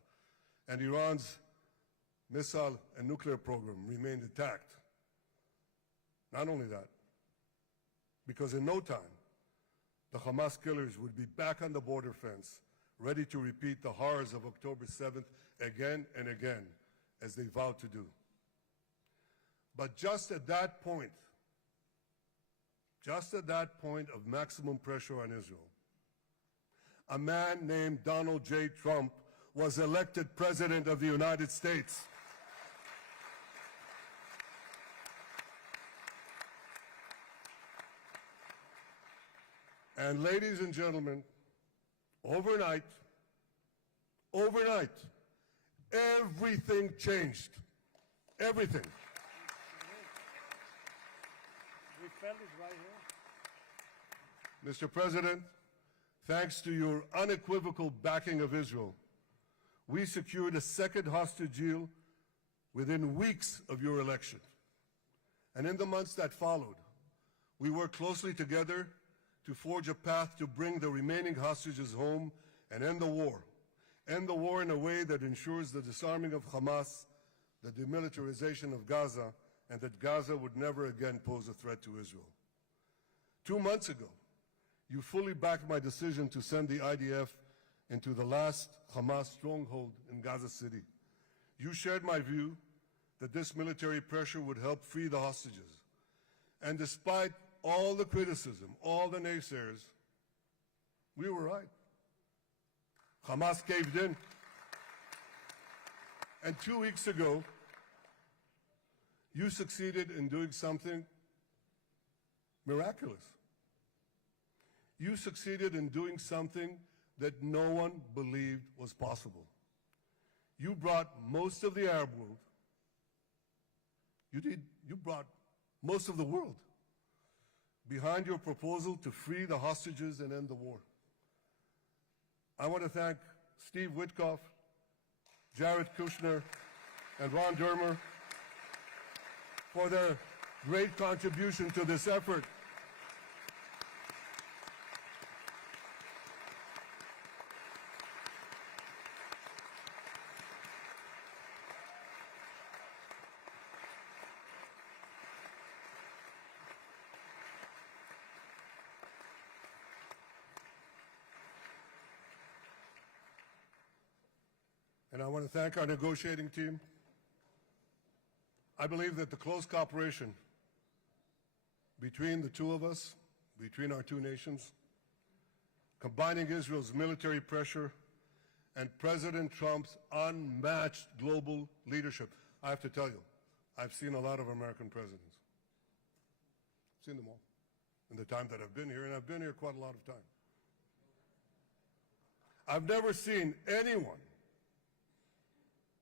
and Iran's missile and nuclear program remain intact. Not only that, because in no time, the Hamas killers would be back on the border fence, ready to repeat the horrors of October 7th again and again, as they vowed to do. But just at that point of maximum pressure on Israel, a man named Donald J. Trump was elected President of the United States. And ladies and gentlemen, overnight, everything changed. Everything. We felt it right here. Mr. President, thanks to your unequivocal backing of Israel, we secured a second hostage deal within weeks of your election. And in the months that followed, we worked closely together to forge a path to bring the remaining hostages home and end the war. End the war in a way that ensures the disarming of Hamas, the demilitarization of Gaza, and that Gaza would never again pose a threat to Israel. 2 months ago, you fully backed my decision to send the IDF into the last Hamas stronghold in Gaza City. You shared my view that this military pressure would help free the hostages. And despite all the criticism, all the naysayers, we were right. Hamas caved in. And 2 weeks ago, you succeeded in doing something miraculous. You succeeded in doing something that no one believed was possible. You brought most of the Arab world, you brought most of the world behind your proposal to free the hostages and end the war. I want to thank Steve Witkoff, Jared Kushner, and Ron Dermer for their great contribution to this effort. And I want to thank our negotiating team. I believe that the close cooperation between the two of us, between our two nations, combining Israel's military pressure and President Trump's unmatched global leadership. I have to tell you, I've seen a lot of American presidents. I've seen them all in the time that I've been here, and I've been here quite a lot of time. I've never seen anyone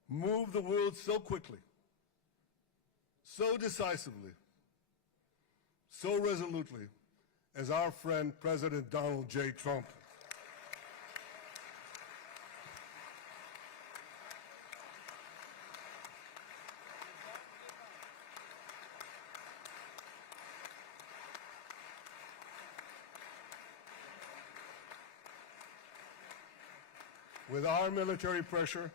move the world so quickly, so decisively, so resolutely as our friend President Donald J. Trump. With our military pressure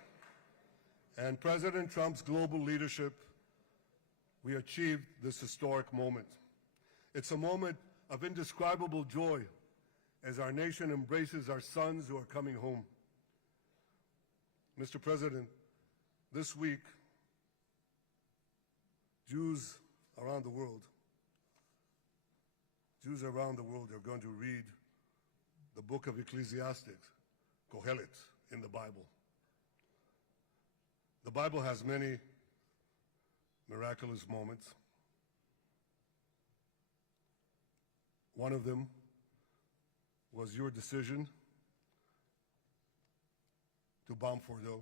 and President Trump's global leadership, we achieved this historic moment. It's a moment of indescribable joy as our nation embraces our sons who are coming home. Mr. President, this week, Jews around the world are going to read the book of Ecclesiastes, Kohelet, in the Bible. The Bible has many miraculous moments. One of them was your decision to bomb Fordo.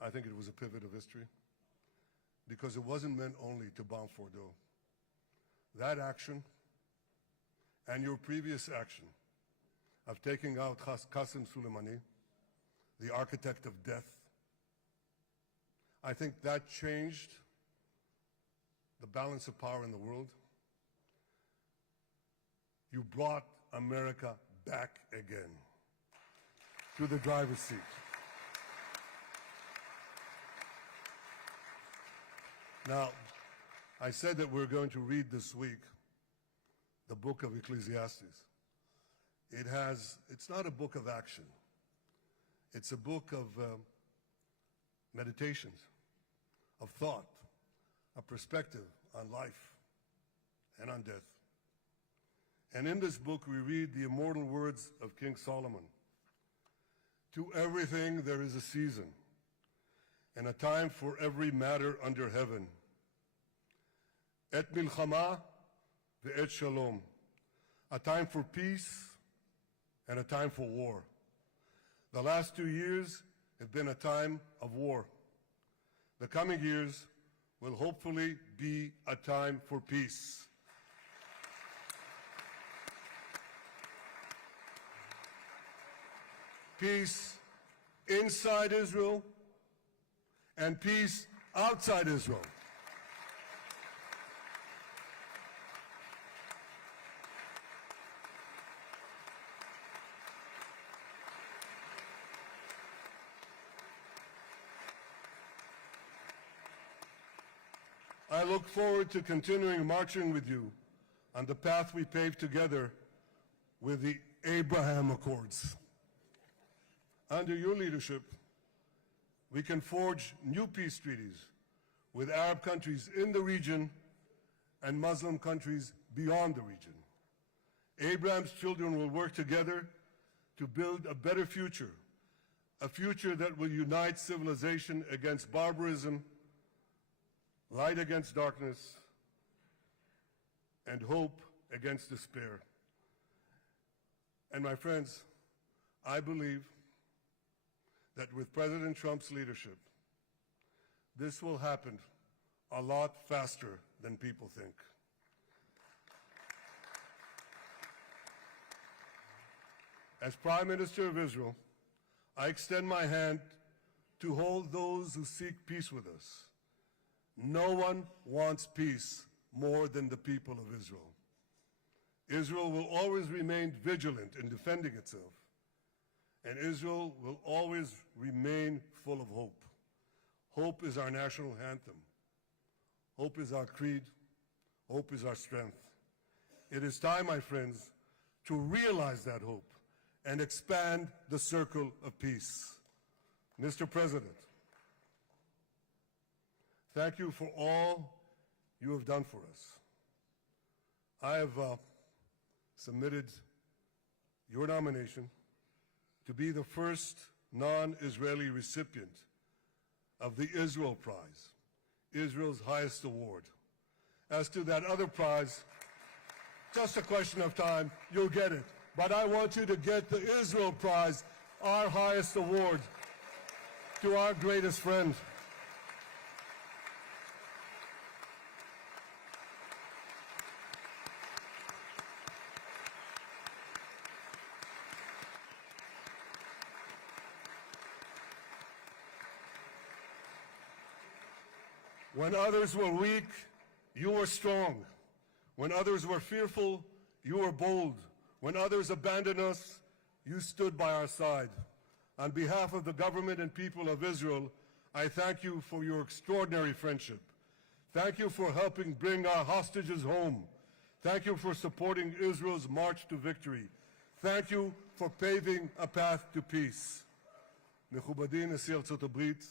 I think it was a pivot of history because it wasn't meant only to bomb Fordo. That action and your previous action of taking out Qasem Soleimani, the architect of death, I think that changed the balance of power in the world. You brought America back again to the driver's seat. Now, I said that we're going to read this week the book of Ecclesiastes. It's not a book of action. It's a book of meditations, of thought, of perspective on life and on death. And in this book, we read the immortal words of King Solomon. To everything there is a season, and a time for every matter under heaven. Et milchama ve'et shalom. A time for peace and a time for war. The last 2 years have been a time of war. The coming years will hopefully be a time for peace. Peace inside Israel and peace outside Israel. I look forward to continuing marching with you on the path we paved together with the Abraham Accords. Under your leadership, we can forge new peace treaties with Arab countries in the region and Muslim countries beyond the region. Abraham's children will work together to build a better future, a future that will unite civilization against barbarism, light against darkness, and hope against despair. And my friends, I believe that with President Trump's leadership, this will happen a lot faster than people think. As Prime Minister of Israel, I extend my hand to hold those who seek peace with us. No one wants peace more than the people of Israel. Israel will always remain vigilant in defending itself, and Israel will always remain full of hope. Hope is our national anthem. Hope is our creed. Hope is our strength. It is time, my friends, to realize that hope and expand the circle of peace. Mr. President, thank you for all you have done for us. I have submitted your nomination to be the first non-Israeli recipient of the Israel Prize, Israel's highest award. As to that other prize, just a question of time, you'll get it. But I want you to get the Israel Prize, our highest award, to our greatest friend. When others were weak, you were strong. When others were fearful, you were bold. When others abandoned us, you stood by our side. On behalf of the government and people of Israel, I thank you for your extraordinary friendship. Thank you for helping bring our hostages home. Thank you for supporting Israel's march to victory. Thank you for paving a path to peace. מכובדי נשיא ארצות הברית,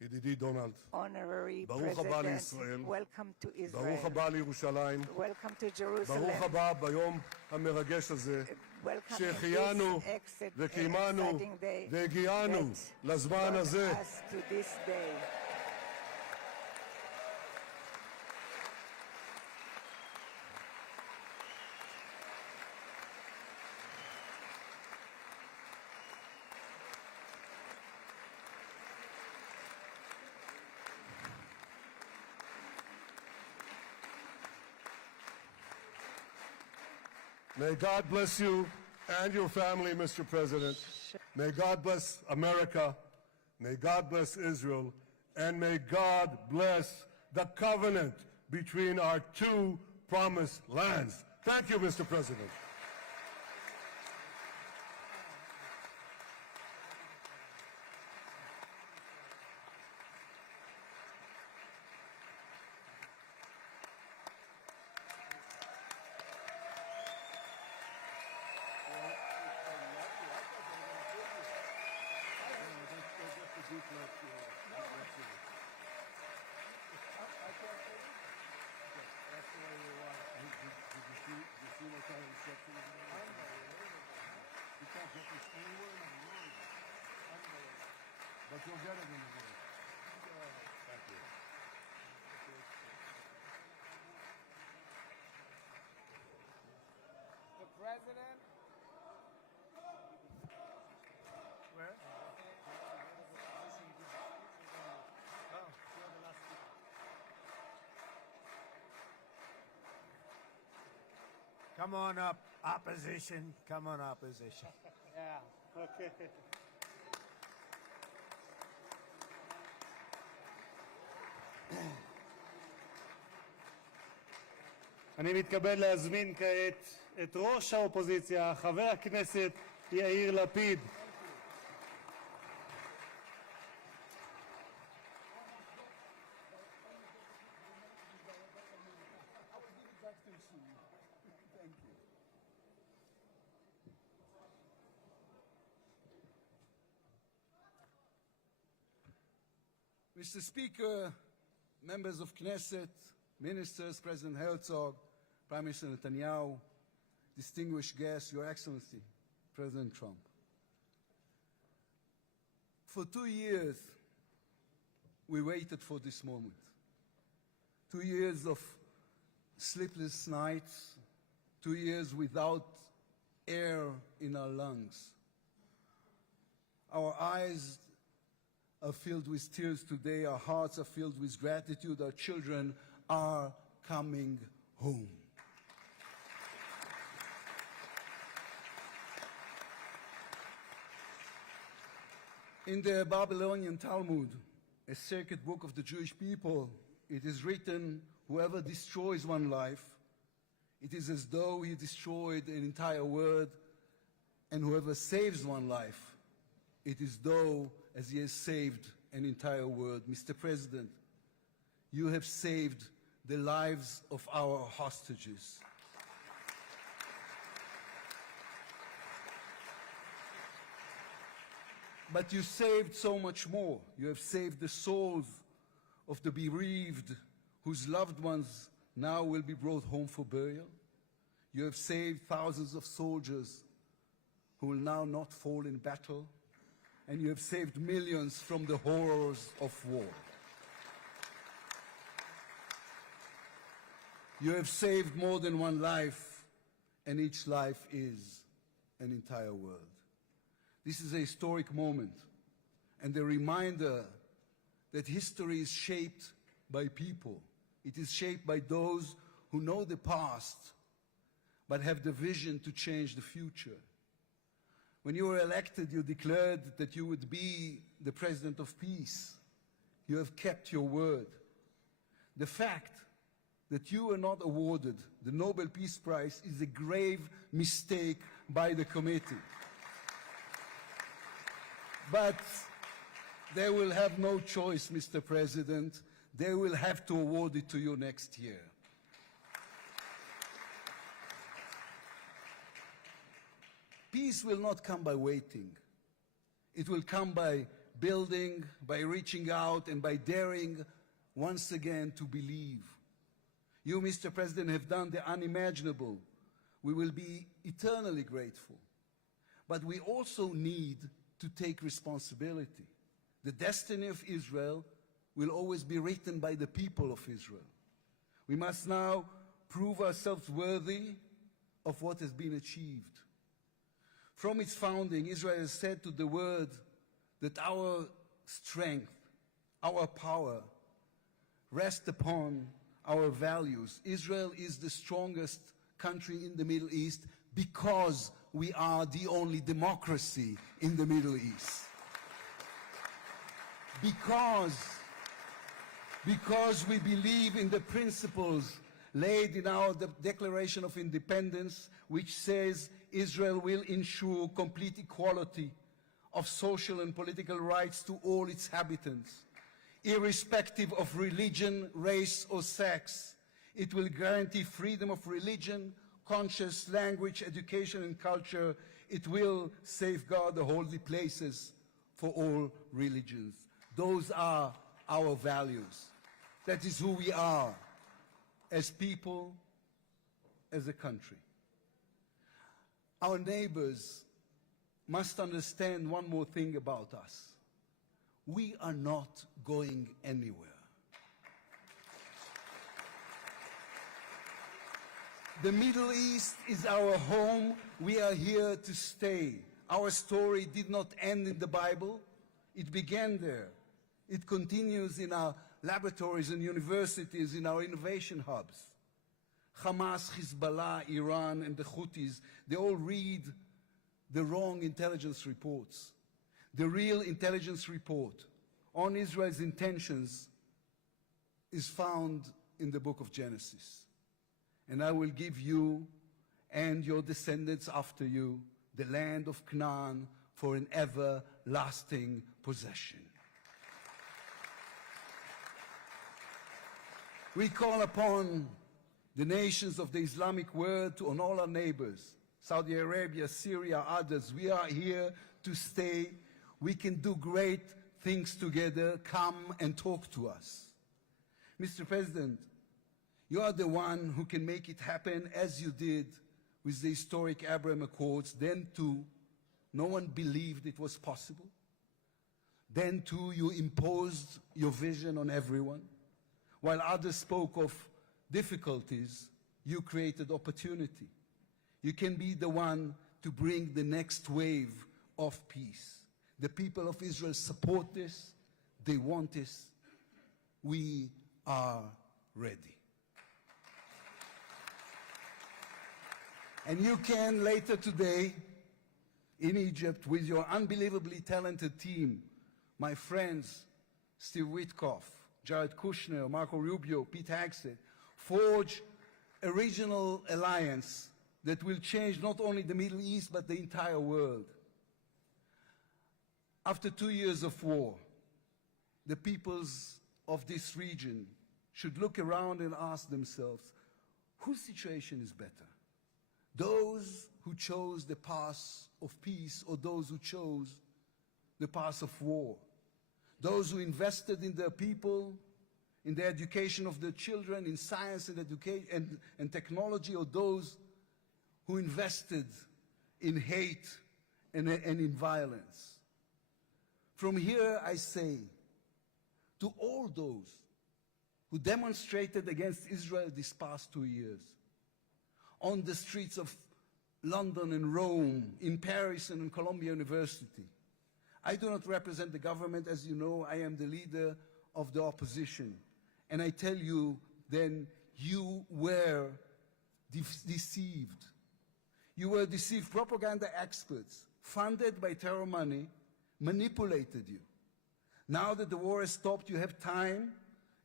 ידידי דונלד, Honorary ברוך הבא President, לישראל, welcome to Israel. ברוך הבא לירושלים, Welcome to Jerusalem. ברוך הבא ביום המרגש הזה, Welcome שהחיינו in this וקיימנו exciting day והגיענו that לזמן brought הזה. us to this day. May God bless you and your family, Mr. President. May God bless America. May God bless Israel. And may God bless the covenant between our two promised lands. Thank you, Mr. President. But you'll get it in the world. Thank you. The president. Where? Come on up, opposition. Come on, opposition. Yeah, okay. אני מתכבד להזמין כעת את ראש האופוזיציה, חבר הכנסת יאיר לפיד. Mr. Speaker, members of Knesset, ministers, President Herzog, Prime Minister Netanyahu, distinguished guests, Your Excellency, President Trump. For 2 years, we waited for this moment. 2 years of sleepless nights, 2 years without air in our lungs. Our eyes are filled with tears today. Our hearts are filled with gratitude. Our children are coming home. In the Babylonian Talmud, a sacred book of the Jewish people, it is written, whoever destroys one life, it is as though he destroyed an entire world, and whoever saves one life, it is though as he has saved an entire world. Mr. President, you have saved the lives of our hostages. But you saved so much more. You have saved the souls of the bereaved whose loved ones now will be brought home for burial. You have saved thousands of soldiers who will now not fall in battle. And you have saved millions from the horrors of war. You have saved more than one life, and each life is an entire world. This is a historic moment, and a reminder that history is shaped by people. It is shaped by those who know the past, but have the vision to change the future. When you were elected, you declared that you would be the president of peace. You have kept your word. The fact that you were not awarded the Nobel Peace Prize is a grave mistake by the committee. But they will have no choice, Mr. President. They will have to award it to you next year. Peace will not come by waiting. It will come by building, by reaching out, and by daring once again to believe. You, Mr. President, have done the unimaginable. We will be eternally grateful. But we also need to take responsibility. The destiny of Israel will always be written by the people of Israel. We must now prove ourselves worthy of what has been achieved. From its founding, Israel has said to the world that our strength, our power, rest upon our values. Israel is the strongest country in the Middle East because we are the only democracy in the Middle East. Because we believe in the principles laid in our Declaration of Independence, which says Israel will ensure complete equality of social and political rights to all its inhabitants, irrespective of religion, race, or sex. It will guarantee freedom of religion, conscience, language, education, and culture. It will safeguard the holy places for all religions. Those are our values. That is who we are as people, as a country. Our neighbors must understand one more thing about us. We are not going anywhere. The Middle East is our home. We are here to stay. Our story did not end in the Bible. It began there. It continues in our laboratories and universities, in our innovation hubs. Hamas, Hezbollah, Iran, and the Houthis, they all read the wrong intelligence reports. The real intelligence report on Israel's intentions is found in the book of Genesis. And I will give you and your descendants after you the land of Canaan for an everlasting possession. We call upon the nations of the Islamic world to, on all our neighbors, Saudi Arabia, Syria, others. We are here to stay. We can do great things together. Come and talk to us. Mr. President, you are the one who can make it happen as you did with the historic Abraham Accords. Then too, no one believed it was possible. Then too, you imposed your vision on everyone. While others spoke of difficulties, you created opportunity. You can be the one to bring the next wave of peace. The people of Israel support this. They want this. We are ready. And you can later today in Egypt with your unbelievably talented team, my friends Steve Witkoff, Jared Kushner, Marco Rubio, Pete Hegseth, forge a regional alliance that will change not only the Middle East but the entire world. After 2 years of war, the peoples of this region should look around and ask themselves, whose situation is better? Those who chose the path of peace or those who chose the path of war? Those who invested in their people, in the education of their children, in science and education and technology, or those who invested in hate and in violence? From here I say to all those who demonstrated against Israel these past 2 years, on the streets of London and Rome, in Paris and in Columbia University. I do not represent the government. As you know, I am the leader of the opposition. And I tell you, then, you were deceived. You were deceived. Propaganda experts, funded by terror money, manipulated you. Now that the war has stopped, you have time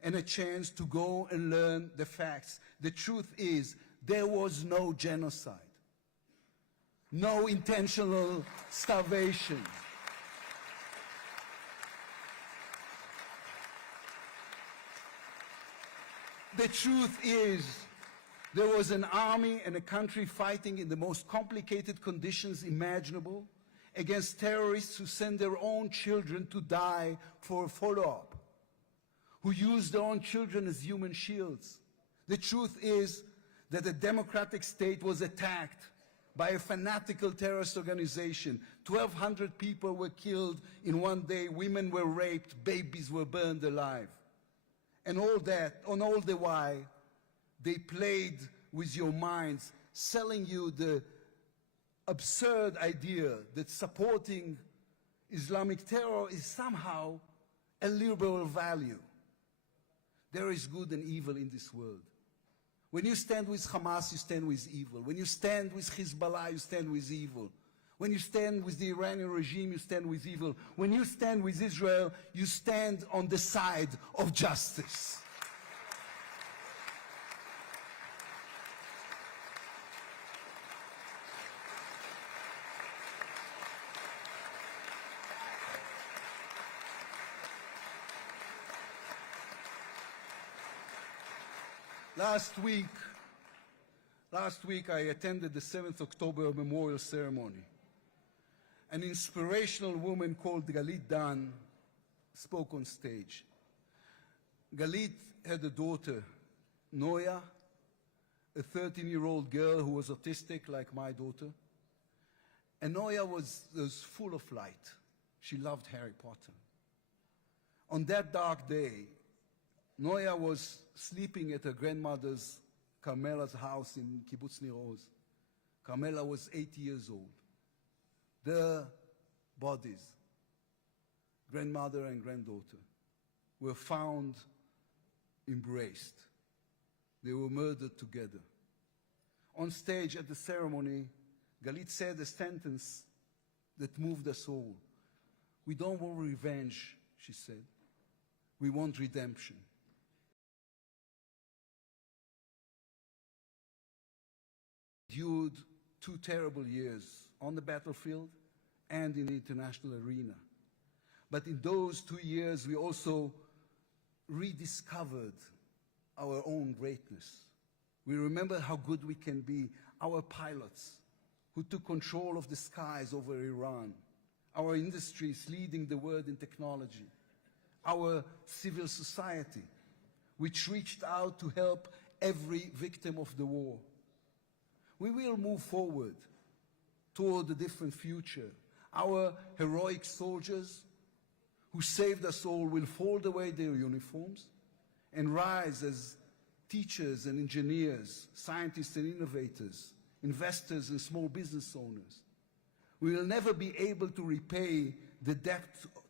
and a chance to go and learn the facts. The truth is, there was no genocide, no intentional starvation. The truth is, there was an army and a country fighting in the most complicated conditions imaginable against terrorists who send their own children to die for a follow-up, who use their own children as human shields. The truth is that the democratic state was attacked by a fanatical terrorist organization. 1,200 people were killed in one day, women were raped, babies were burned alive. And all that, on all the while, they played with your minds, selling you the absurd idea that supporting Islamic terror is somehow a liberal value. There is good and evil in this world. When you stand with Hamas, you stand with evil. When you stand with Hezbollah, you stand with evil. When you stand with the Iranian regime, you stand with evil. When you stand with Israel, you stand on the side of justice. Last week I attended the 7th October memorial ceremony. An inspirational woman called Galit Dan spoke on stage. Galit had a daughter, Noya, a 13-year-old girl who was autistic like my daughter. And Noya was full of light. She loved Harry Potter. On that dark day, Noya was sleeping at her grandmother's, Carmela's house in Kibbutz Nir Oz. Carmela was 80 years old. Their bodies, grandmother and granddaughter, were found embraced. They were murdered together. On stage at the ceremony, Galit said a sentence that moved us all. We don't want revenge, she said. We want redemption. Endured 2 terrible years on the battlefield and in the international arena. But in those 2 years, we also rediscovered our own greatness. We remember how good we can be, our pilots who took control of the skies over Iran, our industries leading the world in technology, our civil society, which reached out to help every victim of the war. We will move forward toward a different future. Our heroic soldiers who saved us all will fold away their uniforms and rise as teachers and engineers, scientists and innovators, investors and small business owners. We will never be able to repay the debt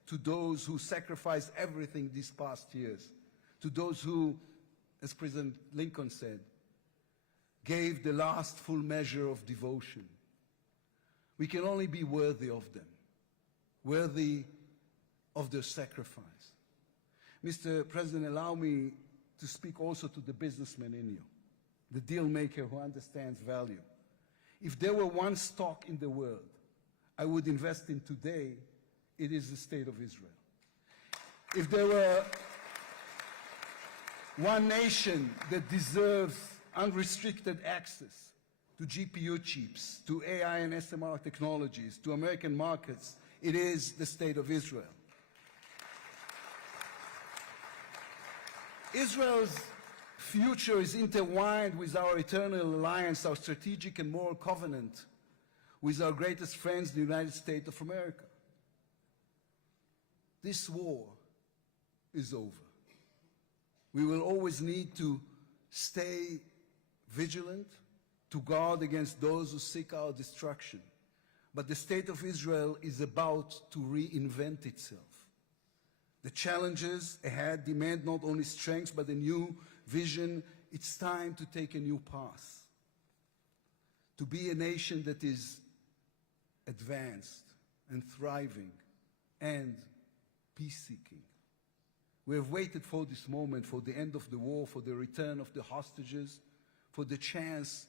to those who sacrificed everything these past years, to those who, as President Lincoln said, gave the last full measure of devotion. We can only be worthy of them, worthy of their sacrifice. Mr. President, allow me to speak also to the businessman in you, the deal maker who understands value. If there were one stock in the world I would invest in today, it is the State of Israel. If there were one nation that deserves unrestricted access to GPU chips, to AI and SMR technologies, to American markets, it is the State of Israel. Israel's future is intertwined with our eternal alliance, our strategic and moral covenant with our greatest friends, the United States of America. This war is over. We will always need to stay vigilant, to guard against those who seek our destruction. But the State of Israel is about to reinvent itself. The challenges ahead demand not only strength, but a new vision. It's time to take a new path, to be a nation that is advanced and thriving and peace-seeking. We have waited for this moment, for the end of the war, for the return of the hostages, for the chance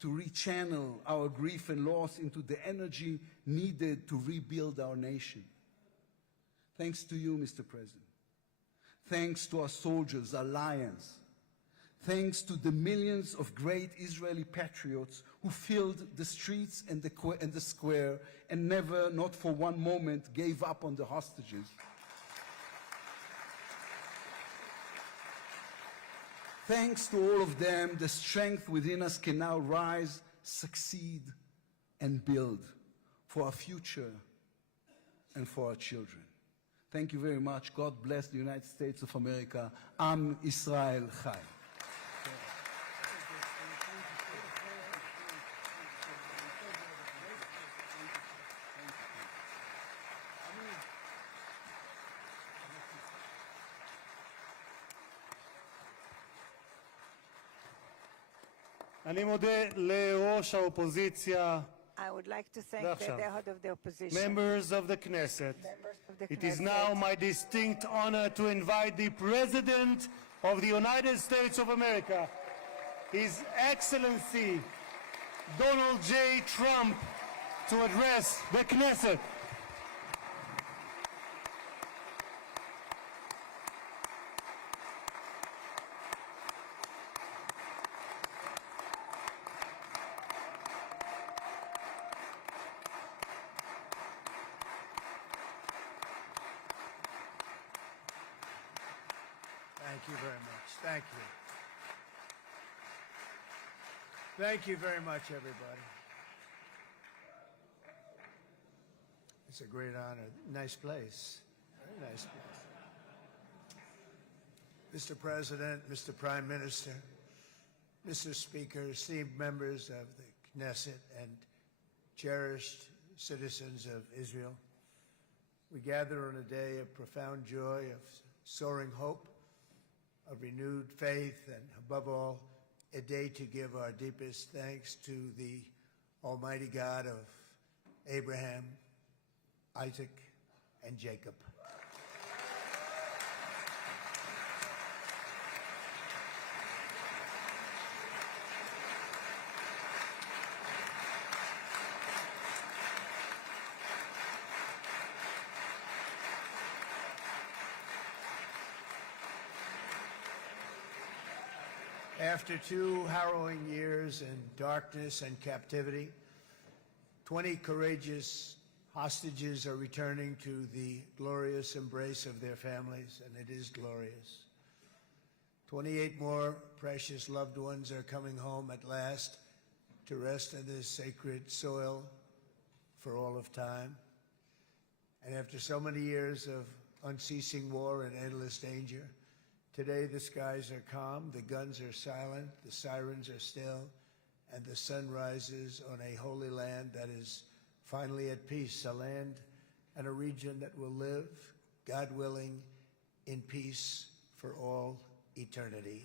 to rechannel our grief and loss into the energy needed to rebuild our nation. Thanks to you, Mr. President. Thanks to our soldiers, our lions. Thanks to the millions of great Israeli patriots who filled the streets and the square and never, not for one moment, gave up on the hostages. Thanks to all of them, the strength within us can now rise, succeed, and build for our future and for our children. Thank you very much. God bless the United States of America. Am Israel Chai. אני מודה לראש האופוזיציה, I would like to thank the head of the opposition. members of the Knesset. It is now my distinct honor to invite the President of the United States of America, His Excellency Donald J. Trump, to address the Knesset. Thank you very much. Thank you. Thank you very much, everybody. It's a great honor. Nice place. Very nice place. Mr. President, Mr. Prime Minister, Mr. Speaker, esteemed members of the Knesset and cherished citizens of Israel, we gather on a day of profound joy, of soaring hope, of renewed faith, and above all, a day to give our deepest thanks to the Almighty God of Abraham, Isaac, and Jacob. After 2 harrowing years in darkness and captivity, 20 courageous hostages are returning to the glorious embrace of their families, and it is glorious. 28 more precious loved ones are coming home at last to rest in this sacred soil for all of time. And after so many years of unceasing war and endless danger, today the skies are calm, the guns are silent, the sirens are still, and the sun rises on a holy land that is finally at peace, a land and a region that will live, God willing, in peace for all eternity.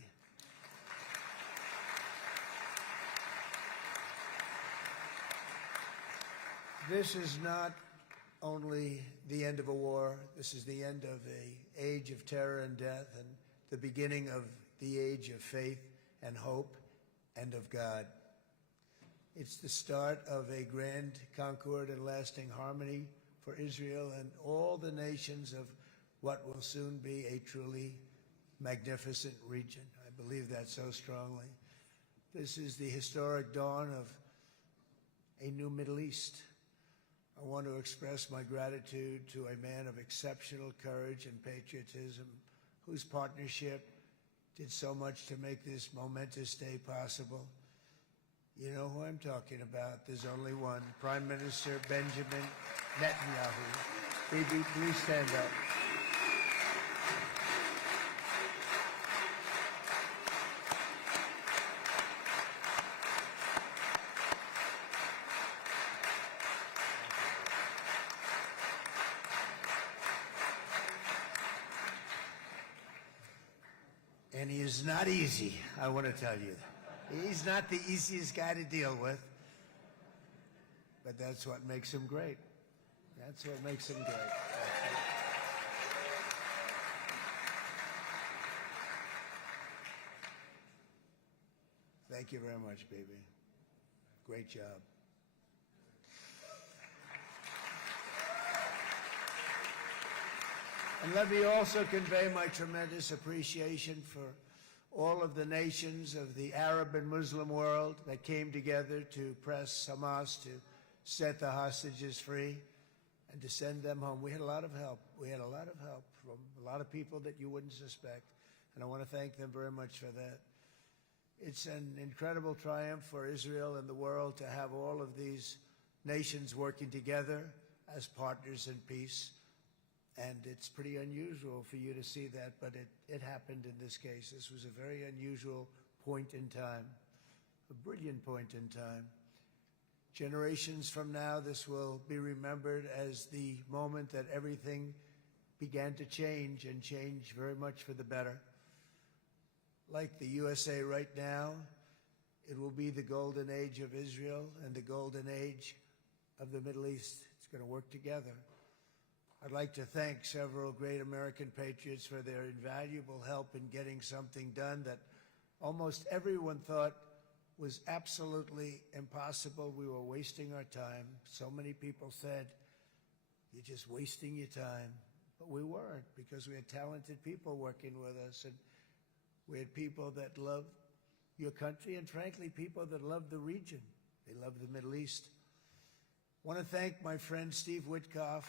This is not only the end of a war, this is the end of an age of terror and death, and the beginning of the age of faith and hope and of God. It's the start of a grand concord and lasting harmony for Israel and all the nations of what will soon be a truly magnificent region. I believe that so strongly. This is the historic dawn of a new Middle East. I want to express my gratitude to a man of exceptional courage and patriotism, whose partnership did so much to make this momentous day possible. You know who I'm talking about. There's only one, Prime Minister Benjamin Netanyahu. Bibi, please stand up. And he is not easy, I want to tell you. He's not the easiest guy to deal with, but that's what makes him great. That's what makes him great. Thank you very much, baby. Great job. And let me also convey my tremendous appreciation for all of the nations of the Arab and Muslim world that came together to press Hamas to set the hostages free and to send them home. We had a lot of help. We had a lot of help from a lot of people that you wouldn't suspect, and I want to thank them very much for that. It's an incredible triumph for Israel and the world to have all of these nations working together as partners in peace. And it's pretty unusual for you to see that, but it happened in this case. This was a very unusual point in time, a brilliant point in time. Generations from now, this will be remembered as the moment that everything began to change, and change very much for the better. Like the USA right now, it will be the golden age of Israel and the golden age of the Middle East. It's going to work together. I'd like to thank several great American patriots for their invaluable help in getting something done that almost everyone thought was absolutely impossible. We were wasting our time. So many people said, "You're just wasting your time." But we weren't, because we had talented people working with us, and we had people that loved your country, and frankly, people that loved the region. They loved the Middle East. I want to thank my friend Steve Witkoff.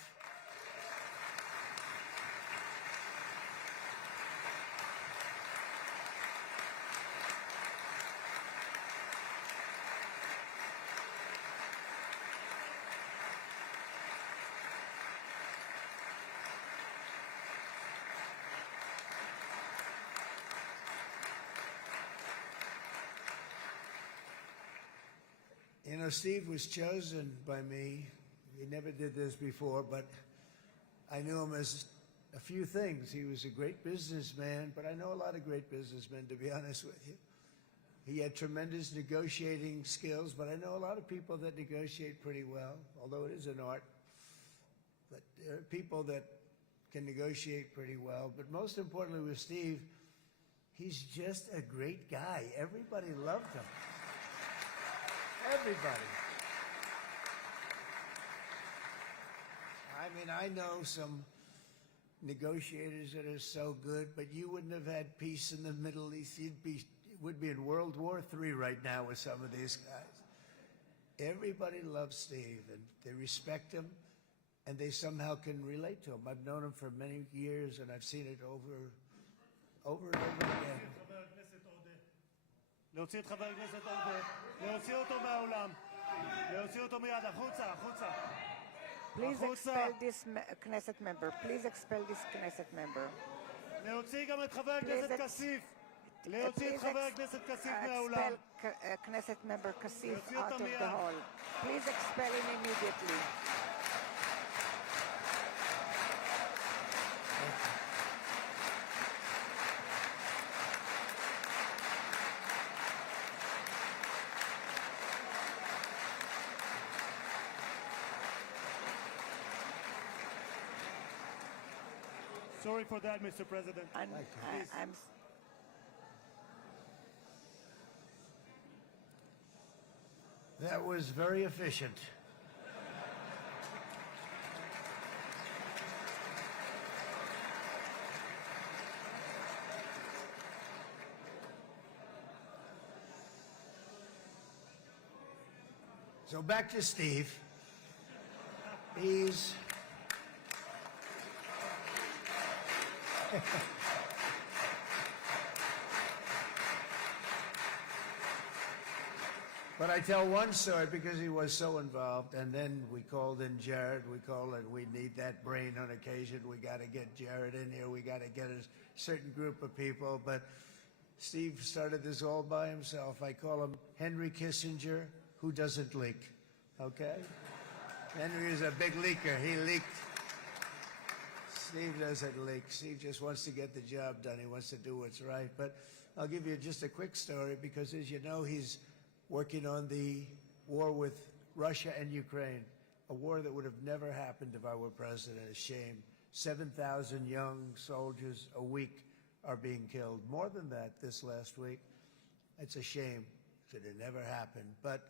You know, Steve was chosen by me. He never did this before, but I knew him as a few things. He was a great businessman, but I know a lot of great businessmen, to be honest with you. He had tremendous negotiating skills, but I know a lot of people that negotiate pretty well, although it is an art. But there are people that can negotiate pretty well. But most importantly with Steve, he's just a great guy. Everybody loved him. Everybody. I mean, I know some negotiators that are so good, but you wouldn't have had peace in the Middle East. Would be in World War III right now with some of these guys. Everybody loves Steve, and they respect him, and they somehow can relate to him. I've known him for many years, and I've seen it over and over again. להוציא את חבר הכנסת עודה, להוציא אותו מהאולם, להוציא אותו מיד, החוצה, החוצה. Please expel this Knesset member. Please expel this Knesset member. להוציא גם את חבר הכנסת כסיף. להוציא את חבר הכנסת כסיף מהאולם. Expel Knesset member Kasif out of the hall. Please expel him immediately. Sorry for that, Mr. President. That was very efficient. So back to Steve. He's But I tell one story because he was so involved, and then we called in Jared. We need that brain on occasion. We got to get Jared in here. We got to get a certain group of people. But Steve started this all by himself. I call him Henry Kissinger, who doesn't leak. Okay? Henry is a big leaker. He leaked. Steve doesn't leak. Steve just wants to get the job done. He wants to do what's right. But I'll give you just a quick story because, as you know, he's working on the war with Russia and Ukraine, a war that would have never happened if I were president. A shame. 7,000 young soldiers a week are being killed. More than that this last week. It's a shame. Should have never happened. But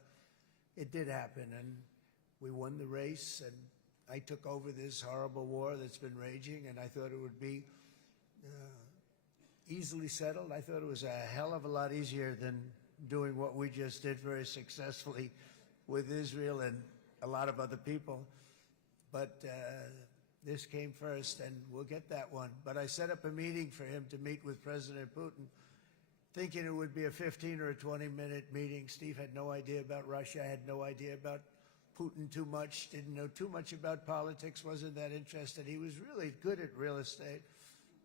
it did happen, and we won the race, and I took over this horrible war that's been raging, and I thought it would be easily settled. I thought it was a hell of a lot easier than doing what we just did very successfully with Israel and a lot of other people. But this came first, and we'll get that one. But I set up a meeting for him to meet with President Putin, thinking it would be a 15 or a 20-minute meeting. Steve had no idea about Russia, had no idea about Putin too much, didn't know too much about politics, wasn't that interested. He was really good at real estate,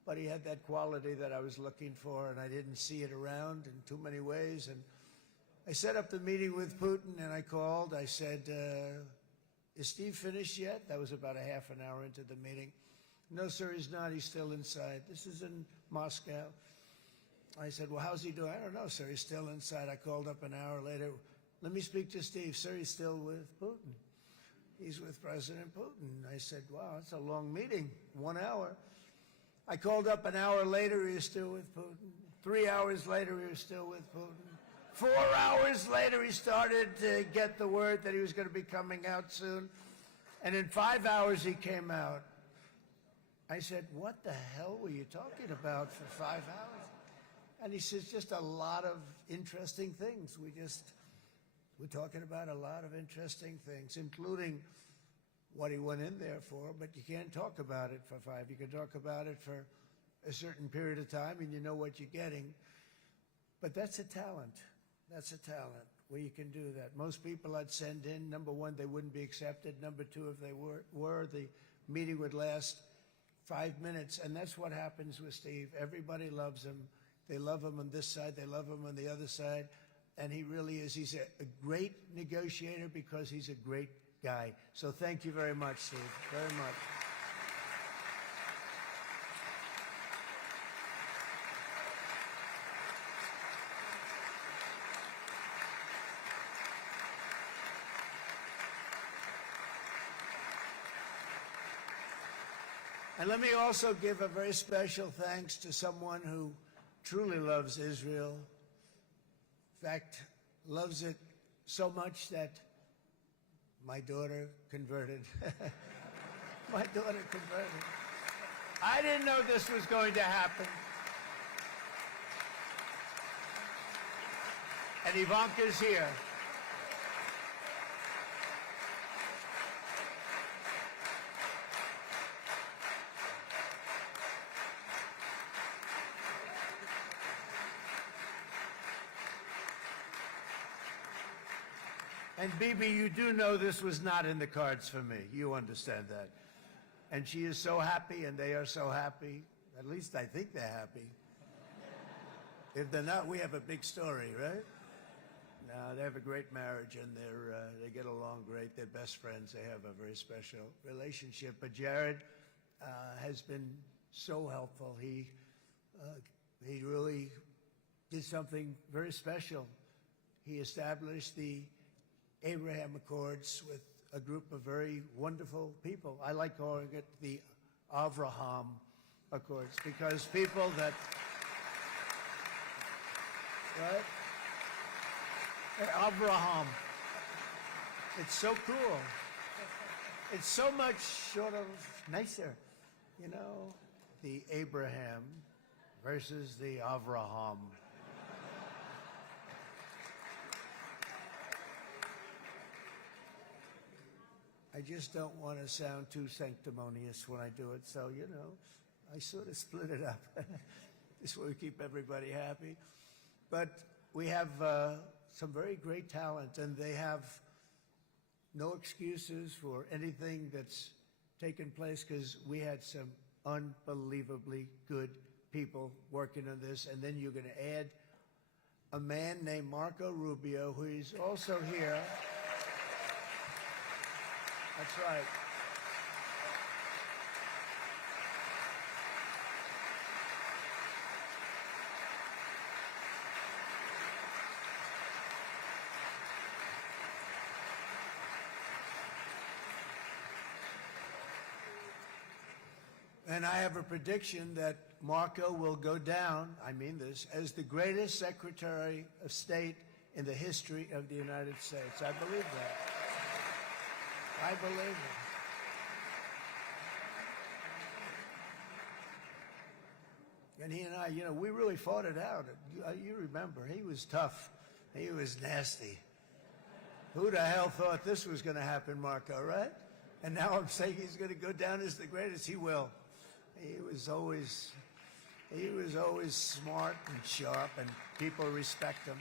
but he had that quality that I was looking for, and I didn't see it around in too many ways. And I set up the meeting with Putin, and I called. I said, is Steve finished yet? That was about a half an hour into the meeting. No, sir, he's not. He's still inside. This is in Moscow. I said, well, how's he doing? I don't know, sir. He's still inside. I called up an hour later. Let me speak to Steve. Sir, he's still with Putin. He's with President Putin. I said, wow, that's a long meeting, 1 hour. I called up an hour later. He was still with Putin. 3 hours later, he was still with Putin. 4 hours later, he started to get the word that he was going to be coming out soon. And in 5 hours, he came out. I said, what the hell were you talking about for 5 hours? And he says, just a lot of interesting things. We're talking about a lot of interesting things, including what he went in there for, but you can't talk about it for 5. You can talk about it for a certain period of time, and you know what you're getting. But that's a talent. That's a talent where you can do that. Most people I'd send in, number one, they wouldn't be accepted. Number two, if they were, the meeting would last 5 minutes. And that's what happens with Steve. Everybody loves him. They love him on this side. They love him on the other side. And he really is. He's a great negotiator because he's a great guy. So thank you very much, Steve. Very much. And let me also give a very special thanks to someone who truly loves Israel. In fact, loves it so much that my daughter converted. My daughter converted. I didn't know this was going to happen. And Ivanka's here. And Bibi, you do know this was not in the cards for me. You understand that. And she is so happy, and they are so happy. At least I think they're happy. If they're not, we have a big story, right? No, they have a great marriage, and they get along great. They're best friends. They have a very special relationship. But Jared has been so helpful. He really did something very special. He established the Abraham Accords with a group of very wonderful people. I like calling it the Avraham Accords because people that, right? Hey, Avraham. It's so cool. It's so much sort of nicer, you know, the Abraham versus the Avraham. I just don't want to sound too sanctimonious when I do it, so, you know, I sort of split it up. This way we keep everybody happy. But we have some very great talent, and they have no excuses for anything that's taken place because we had some unbelievably good people working on this. And then you're going to add a man named Marco Rubio, who is also here. That's right. And I have a prediction that Marco will go down, I mean this, as the greatest Secretary of State in the history of the United States. I believe that. I believe it. And he and I, you know, we really fought it out. You remember, he was tough. He was nasty. Who the hell thought this was going to happen, Marco, right? And now I'm saying he's going to go down as the greatest. He will. He was always smart and sharp, and people respect him.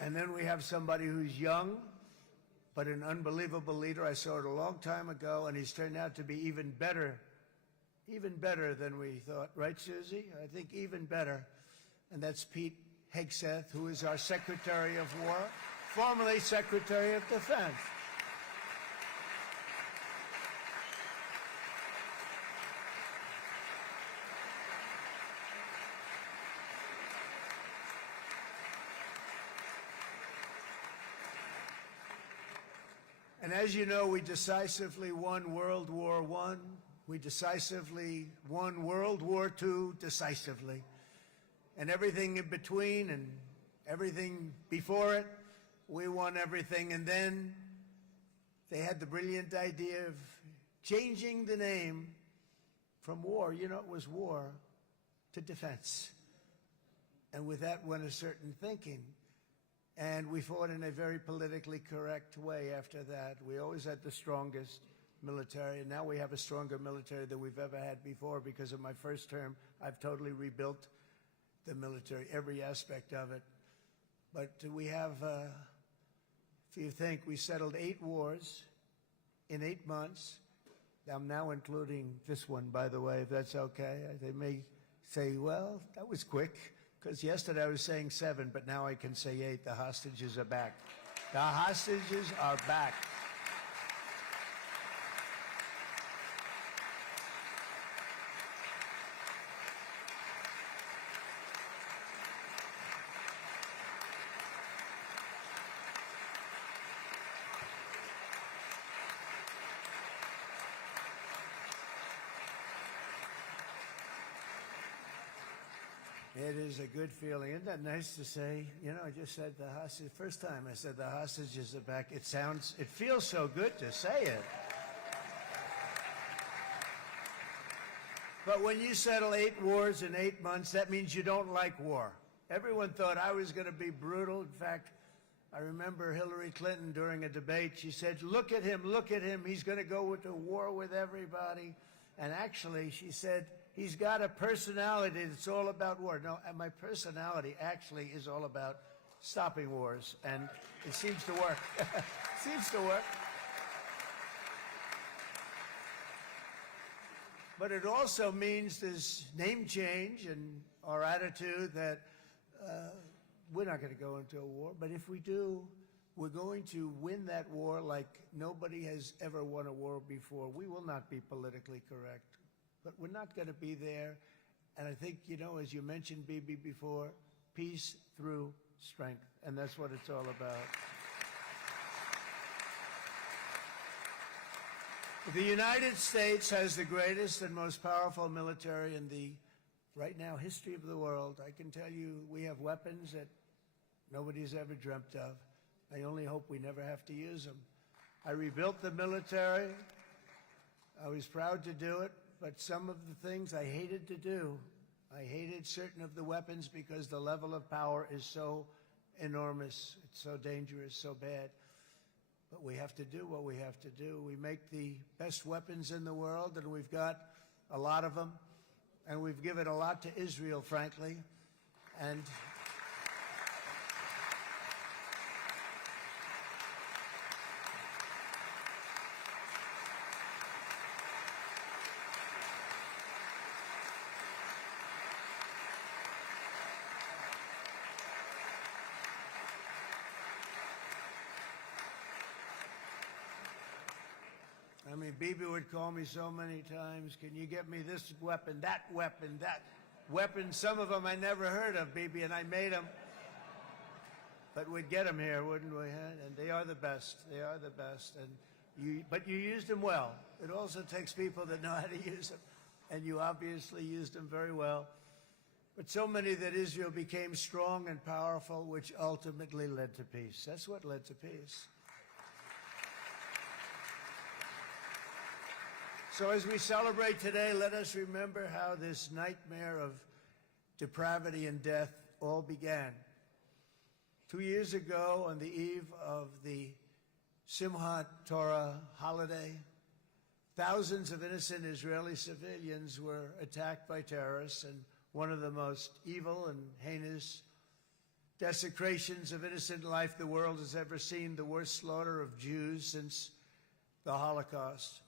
And then we have somebody who's young, but an unbelievable leader. I saw it a long time ago, and he's turned out to be even better than we thought. Right, Susie? I think even better. And that's Pete Hegseth, who is our Secretary of War, formerly Secretary of Defense. And as you know, we decisively won World War I. We decisively won World War II decisively. And everything in between and everything before it, we won everything. And then they had the brilliant idea of changing the name from war, you know, it was war, to defense. And with that went a certain thinking. And we fought in a very politically correct way after that. We always had the strongest military, and now we have a stronger military than we've ever had before. Because of my first term, I've totally rebuilt the military, every aspect of it. But we have, if you think, we settled 8 wars in 8 months. I'm now including this one, by the way, if that's okay. They may say, well, that was quick, because yesterday I was saying 7, but now I can say 8. The hostages are back. The hostages are back. It is a good feeling. Isn't that nice to say? You know, I just said the hostage. First time I said the hostages are back. It feels so good to say it. But when you settle 8 wars in 8 months, that means you don't like war. Everyone thought I was going to be brutal. In fact, I remember Hillary Clinton during a debate, she said, look at him, he's going to go into war with everybody. And actually, she said, he's got a personality that's all about war. No, and my personality actually is all about stopping wars, and it seems to work. It seems to work. But it also means this name change and our attitude that we're not going to go into a war, but if we do, we're going to win that war like nobody has ever won a war before. We will not be politically correct, but we're not going to be there. And I think, you know, as you mentioned, Bibi, before, peace through strength, and that's what it's all about. The United States has the greatest and most powerful military in the, right now, history of the world. I can tell you we have weapons that nobody's ever dreamt of. I only hope we never have to use them. I rebuilt the military. I was proud to do it, but some of the things I hated to do, I hated certain of the weapons because the level of power is so enormous. It's so dangerous, so bad. But we have to do what we have to do. We make the best weapons in the world, and we've got a lot of them. And we've given a lot to Israel, frankly. And I mean, Bibi would call me so many times, can you get me this weapon, that weapon, that weapon? Some of them I never heard of, Bibi, and I made them. But we'd get them here, wouldn't we? And they are the best. They are the best. But you used them well. It also takes people that know how to use them. And you obviously used them very well. but so many that Israel became strong and powerful, which ultimately led to peace. That's what led to peace. So as we celebrate today, let us remember how this nightmare of depravity and death all began. 2 years ago, on the eve of the Simchat Torah holiday, thousands of innocent Israeli civilians were attacked by terrorists, and one of the most evil and heinous desecrations of innocent life the world has ever seen, the worst slaughter of Jews since the Holocaust.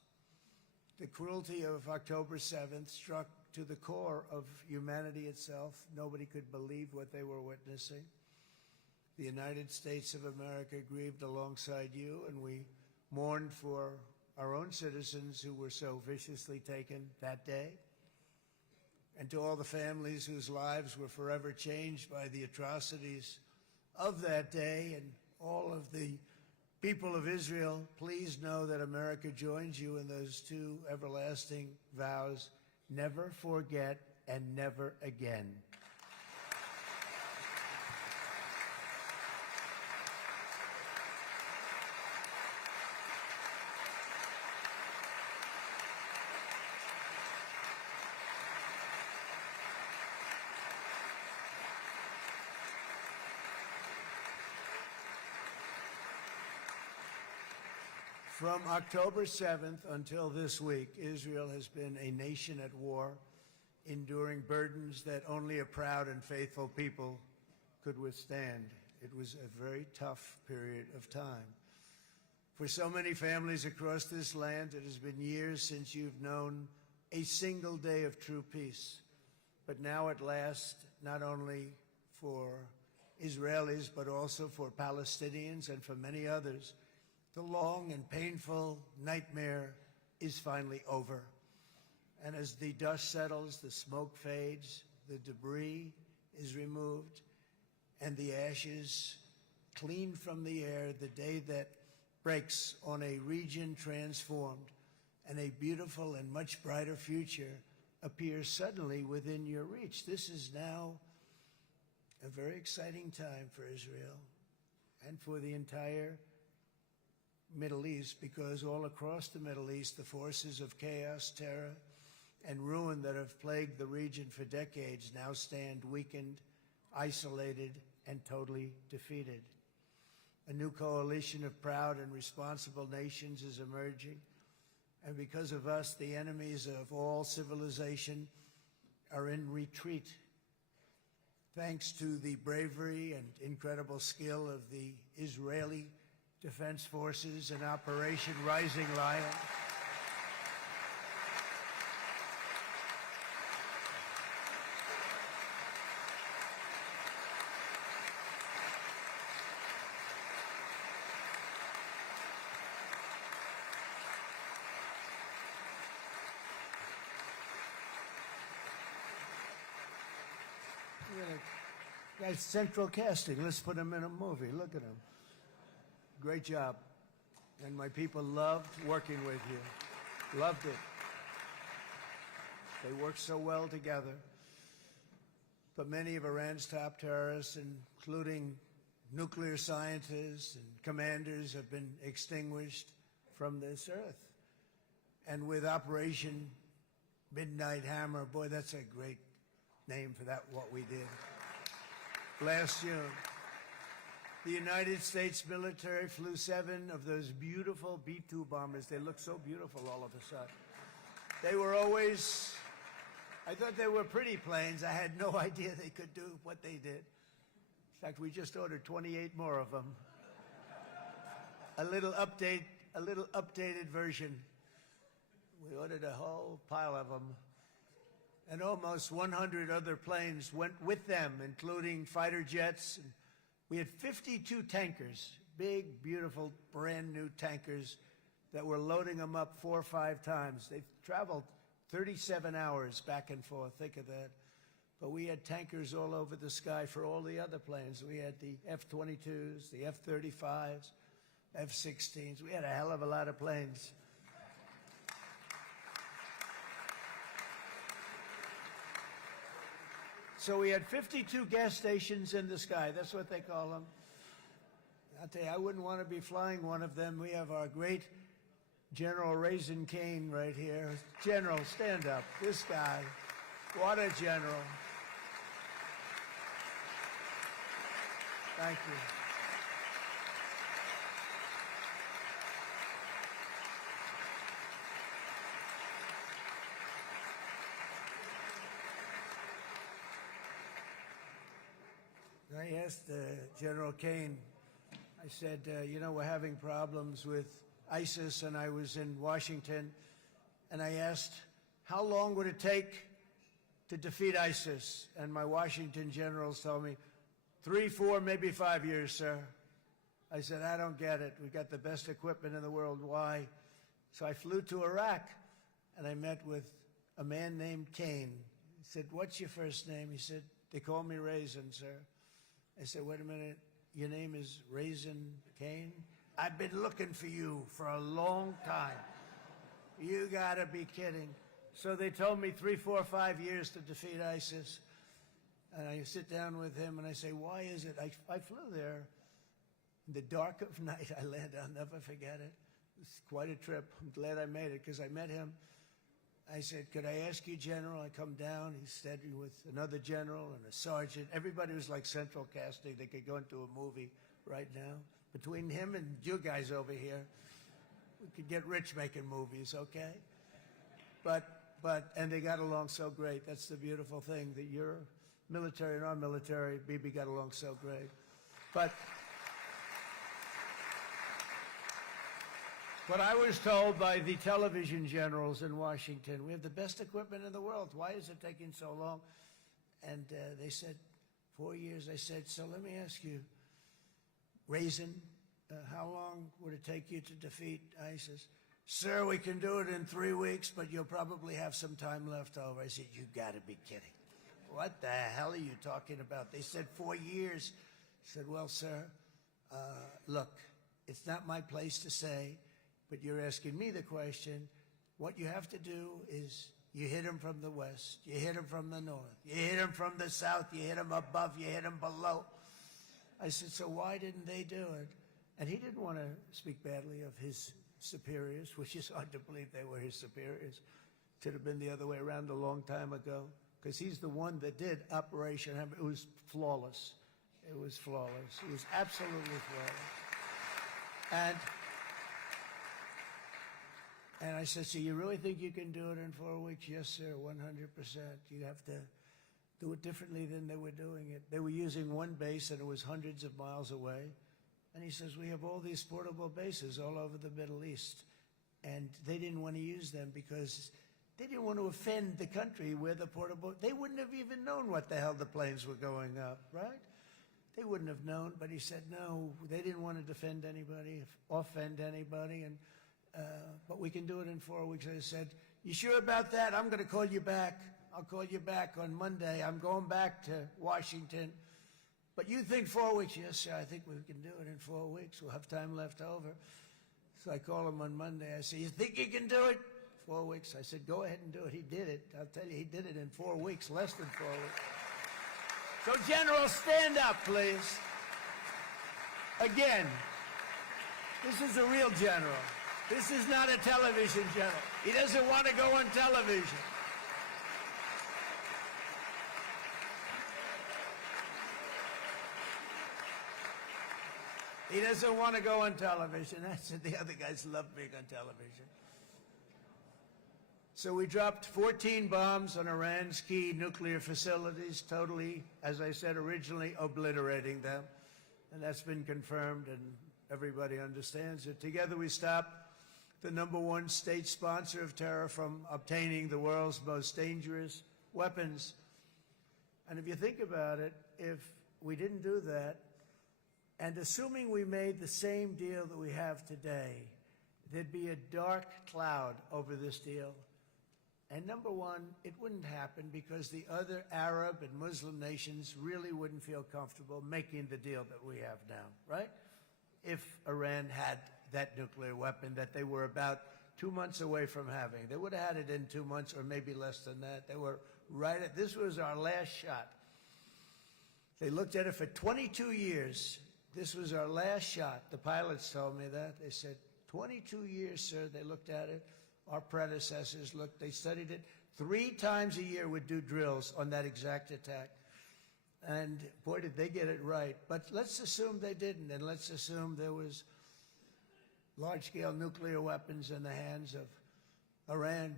The cruelty of October 7th struck to the core of humanity itself. Nobody could believe what they were witnessing. The United States of America grieved alongside you, and we mourned for our own citizens who were so viciously taken that day. And to all the families whose lives were forever changed by the atrocities of that day, and all of the people of Israel, please know that America joins you in those two everlasting vows: never forget and never again. From October 7th until this week, Israel has been a nation at war, enduring burdens that only a proud and faithful people could withstand. It was a very tough period of time. For so many families across this land, it has been years since you've known a single day of true peace. But now at last, not only for Israelis, but also for Palestinians and for many others, the long and painful nightmare is finally over. And as the dust settles, the smoke fades, the debris is removed, and the ashes cleaned from the air, the day that breaks on a region transformed, and a beautiful and much brighter future appears suddenly within your reach. This is now a very exciting time for Israel and for the entire Middle East, because all across the Middle East, the forces of chaos, terror, and ruin that have plagued the region for decades now stand weakened, isolated, and totally defeated. A new coalition of proud and responsible nations is emerging, and because of us, the enemies of all civilization are in retreat. Thanks to the bravery and incredible skill of the Israeli Defense Forces and Operation Rising Lion, guy's central casting. Let's put him in a movie. Look at him. Great job. And my people loved working with you. Loved it. They worked so well together. But many of Iran's top terrorists, including nuclear scientists and commanders, have been extinguished from this earth. And with Operation Midnight Hammer, boy, that's a great name for that, what we did. Last June, the United States military flew 7 of those beautiful B-2 bombers. They look so beautiful all of a sudden. They were always, I thought they were pretty planes. I had no idea they could do what they did. In fact, we just ordered 28 more of them. A little updated version. We ordered a whole pile of them. And almost 100 other planes went with them, including fighter jets. And we had 52 tankers, big, beautiful, brand new tankers that were loading them up 4 or 5 times. They traveled 37 hours back and forth. Think of that. But we had tankers all over the sky for all the other planes. We had the F-22s, the F-35s, F-16s. We had a hell of a lot of planes. So we had 52 gas stations in the sky. That's what they call them. I'll tell you, I wouldn't want to be flying one of them. We have our great General Raisin Cain right here. General, stand up. This guy, what a general. Thank you. I asked General Cain, I said, you know, we're having problems with ISIS, and I was in Washington, and I asked, how long would it take to defeat ISIS? And my Washington generals told me, 3, 4, maybe 5 years, sir. I said, I don't get it. We got the best equipment in the world. Why? So I flew to Iraq, and I met with a man named Cain. He said, what's your first name? He said, they call me Raisin, sir. I said, wait a minute, your name is Raisin Cain? I've been looking for you for a long time. You gotta be kidding. So they told me 3, 4, 5 years to defeat ISIS. And I sit down with him and I say, why is it? I flew there in the dark of night. I landed, I'll never forget it. It's quite a trip. I'm glad I made it because I met him. I said, could I ask you, General? I come down. He's standing with another general and a sergeant. Everybody was like central casting. They could go into a movie right now. Between him and you guys over here, we could get rich making movies, okay? And they got along so great. That's the beautiful thing, that your military and our military, Bibi, got along so great. But I was told by the television generals in Washington, we have the best equipment in the world. Why is it taking so long? And they said, 4 years. I said, so let me ask you, Raisin, how long would it take you to defeat ISIS? Sir, we can do it in 3 weeks, but you'll probably have some time left over. I said, you gotta be kidding. What the hell are you talking about? They said 4 years. I said, well, sir, look, it's not my place to say, but you're asking me the question. What you have to do is you hit him from the west, you hit him from the north, you hit him from the south, you hit him above, you hit him below. I said, so why didn't they do it? And he didn't want to speak badly of his superiors, which is hard to believe they were his superiors. It should have been the other way around a long time ago, because he's the one that did Operation Hammer. It was flawless. It was flawless. It was absolutely flawless. And I said, so you really think you can do it in 4 weeks? Yes, sir, 100%. You have to do it differently than they were doing it. They were using one base, and it was hundreds of miles away. And he says, we have all these portable bases all over the Middle East. And they didn't want to use them because they didn't want to offend the country where the portable... They wouldn't have even known what the hell the planes were going up, right? They wouldn't have known. But he said, no, they didn't want to defend anybody, offend anybody. But we can do it in 4 weeks. I said, you sure about that? I'm going to call you back. I'll call you back on Monday. I'm going back to Washington. But you think 4 weeks? Yes, sir, I think we can do it in 4 weeks. We'll have time left over. So I call him on Monday. I say, you think you can do it? 4 weeks. I said, go ahead and do it. He did it. I'll tell you, he did it in 4 weeks, less than 4 weeks. So, General, stand up, please. Again, this is a real general. This is not a television general. He doesn't want to go on television. He doesn't want to go on television. I said the other guys love being on television. So we dropped 14 bombs on Iran's key nuclear facilities, totally, as I said originally, obliterating them. And that's been confirmed, and everybody understands it. Together we stopped the #1 state sponsor of terror from obtaining the world's most dangerous weapons. And if you think about it, if we didn't do that, and assuming we made the same deal that we have today, there'd be a dark cloud over this deal. And #1, it wouldn't happen because the other Arab and Muslim nations really wouldn't feel comfortable making the deal that we have now, right? If Iran had that nuclear weapon that they were about 2 months away from having. They would have had it in 2 months or maybe less than that. They were right at, this was our last shot. They looked at it for 22 years. This was our last shot. The pilots told me that. They said, 22 years, sir. They looked at it. Our predecessors looked. They studied it. 3 times a year would do drills on that exact attack. And boy, did they get it right. But let's assume they didn't, and let's assume there was large-scale nuclear weapons in the hands of Iran.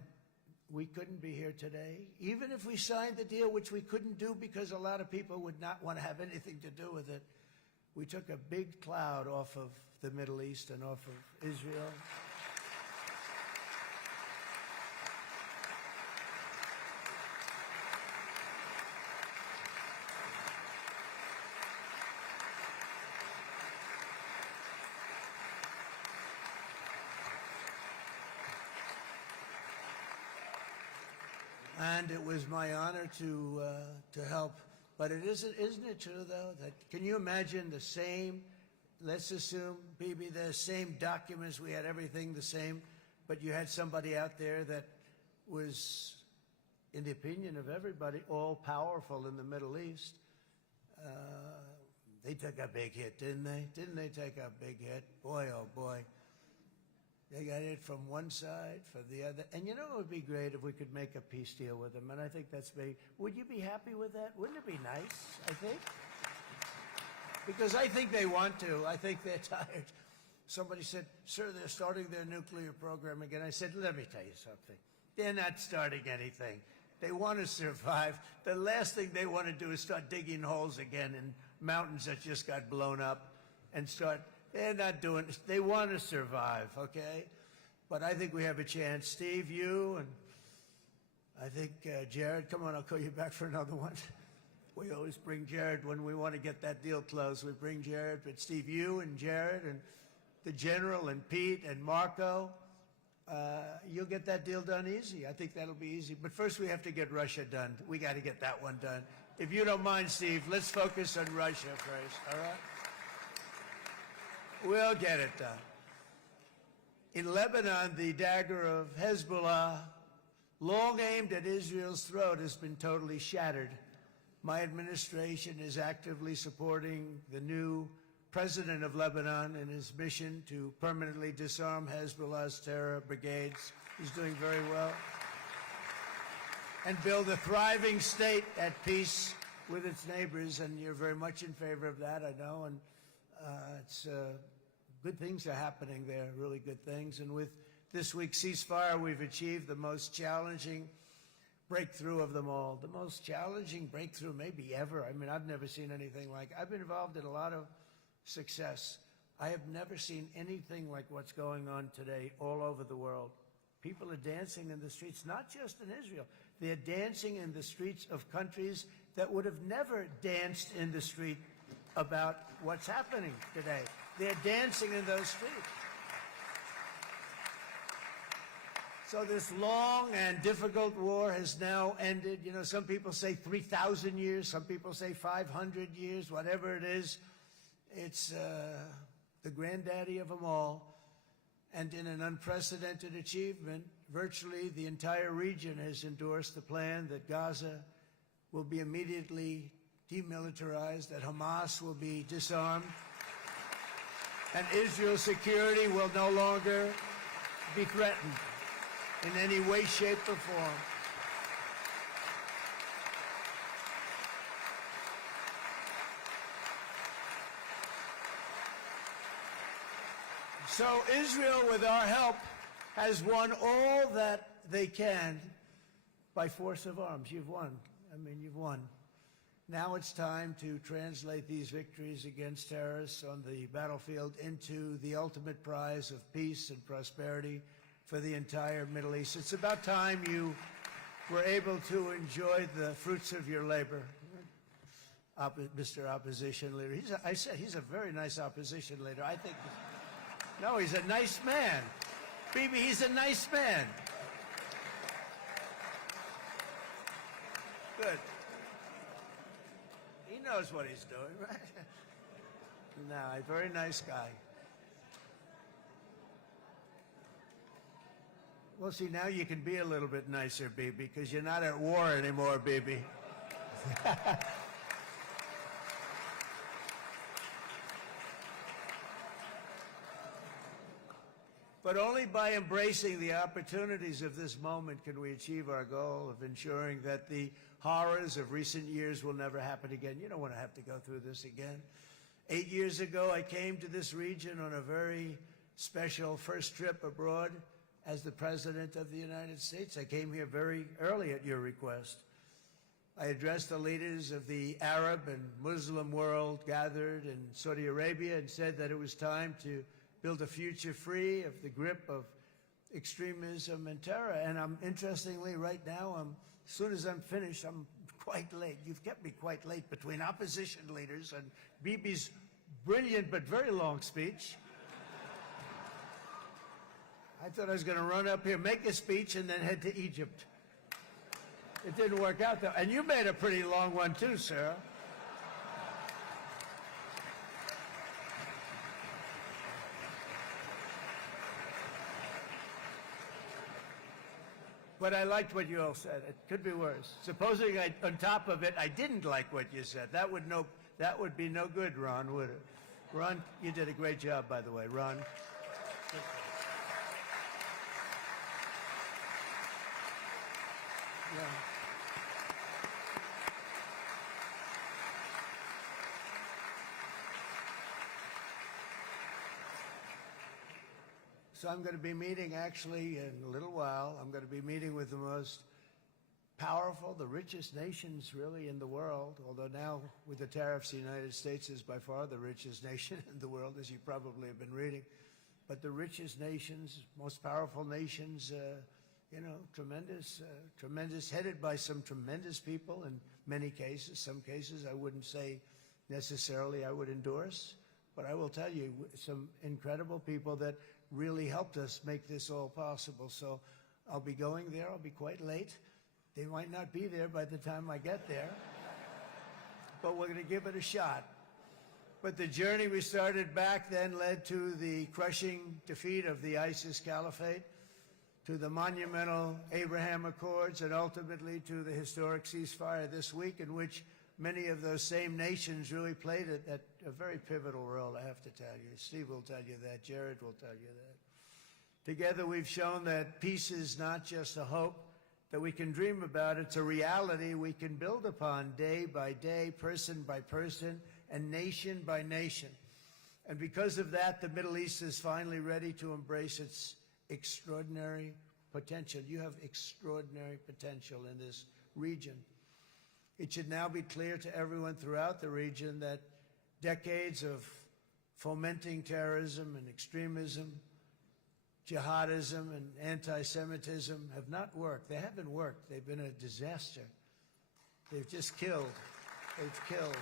We couldn't be here today. Even if we signed the deal, which we couldn't do because a lot of people would not want to have anything to do with it, we took a big cloud off of the Middle East and off of Israel. And it was my honor to help. But isn't it true, though, that can you imagine the same, let's assume, Bibi, the same documents, we had everything the same, but you had somebody out there that was, in the opinion of everybody, all-powerful in the Middle East. They took a big hit, didn't they? Didn't they take a big hit? Boy, oh boy. They got hit from one side, from the other. And you know it would be great if we could make a peace deal with them, and I think that's maybe, would you be happy with that? Wouldn't it be nice, I think? Because I think they want to. I think they're tired. Somebody said, sir, they're starting their nuclear program again. I said, let me tell you something. They're not starting anything. They want to survive. The last thing they want to do is start digging holes again in mountains that just got blown up and start. They're not doing this. They want to survive, okay? But I think we have a chance. Steve, you, and I think Jared, come on, I'll call you back for another one. We always bring Jared when we want to get that deal closed. We bring Jared, but Steve, you and Jared and the General and Pete and Marco, you'll get that deal done easy. I think that'll be easy. But first we have to get Russia done. We got to get that one done. If you don't mind, Steve, let's focus on Russia first, all right? We'll get it done. In Lebanon, the dagger of Hezbollah, long aimed at Israel's throat, has been totally shattered. My administration is actively supporting the new president of Lebanon in his mission to permanently disarm Hezbollah's terror brigades. He's doing very well. And build a thriving state at peace with its neighbors, and you're very much in favor of that, I know, and it's good things are happening there, really good things. And with this week's ceasefire, we've achieved the most challenging breakthrough of them all, the most challenging breakthrough maybe ever. I mean, I've never seen anything like. I've been involved in a lot of success. I have never seen anything like what's going on today all over the world. People are dancing in the streets, not just in Israel. They're dancing in the streets of countries that would have never danced in the street about what's happening today. They're dancing in those streets. So this long and difficult war has now ended. You know, some people say 3,000 years, some people say 500 years, whatever it is. It's the granddaddy of them all. And in an unprecedented achievement, virtually the entire region has endorsed the plan that Gaza will be immediately demilitarized, that Hamas will be disarmed, and Israel's security will no longer be threatened in any way, shape, or form. So Israel, with our help, has won all that they can by force of arms. You've won. I mean, you've won. Now it's time to translate these victories against terrorists on the battlefield into the ultimate prize of peace and prosperity for the entire Middle East. It's about time you were able to enjoy the fruits of your labor. Mr. Opposition Leader. I said he's a very nice opposition leader. I think, no, he's a nice man. Bibi, he's a nice man. Good. He knows what he's doing, right? No, a very nice guy. Well, see, now you can be a little bit nicer, Bibi, because you're not at war anymore, Bibi. But only by embracing the opportunities of this moment can we achieve our goal of ensuring that the horrors of recent years will never happen again. You don't want to have to go through this again. 8 years ago, I came to this region on a very special first trip abroad as the President of the United States. I came here very early at your request. I addressed the leaders of the Arab and Muslim world gathered in Saudi Arabia and said that it was time to build a future free of the grip of extremism and terror. And interestingly, right now, as soon as I'm finished, I'm quite late. You've kept me quite late between opposition leaders and Bibi's brilliant but very long speech. I thought I was going to run up here, make a speech, and then head to Egypt. It didn't work out, though. And you made a pretty long one, too, sir. But I liked what you all said. It could be worse. Supposing on top of it, I didn't like what you said. That would be no good, Ron, would it? Ron, you did a great job, by the way, Ron. Yeah. So I'm going to be meeting, actually, in a little while, I'm going to be meeting with the most powerful, the richest nations, really, in the world, although now, with the tariffs, the United States is by far the richest nation in the world, as you probably have been reading. But the richest nations, most powerful nations, you know, tremendous, headed by some tremendous people in many cases. Some cases I wouldn't say necessarily I would endorse, but I will tell you, some incredible people that really helped us make this all possible. So I'll be going there. I'll be quite late. They might not be there by the time I get there, but we're going to give it a shot. But the journey we started back then led to the crushing defeat of the ISIS caliphate, to the monumental Abraham Accords, and ultimately to the historic ceasefire this week, in which many of those same nations really played a very pivotal role, I have to tell you. Steve will tell you that. Jared will tell you that. Together, we've shown that peace is not just a hope that we can dream about. It's a reality we can build upon day by day, person by person, and nation by nation. And because of that, the Middle East is finally ready to embrace its extraordinary potential. You have extraordinary potential in this region. It should now be clear to everyone throughout the region that decades of fomenting terrorism and extremism, jihadism and anti-Semitism have not worked. They haven't worked. They've been a disaster. They've just killed. They've killed.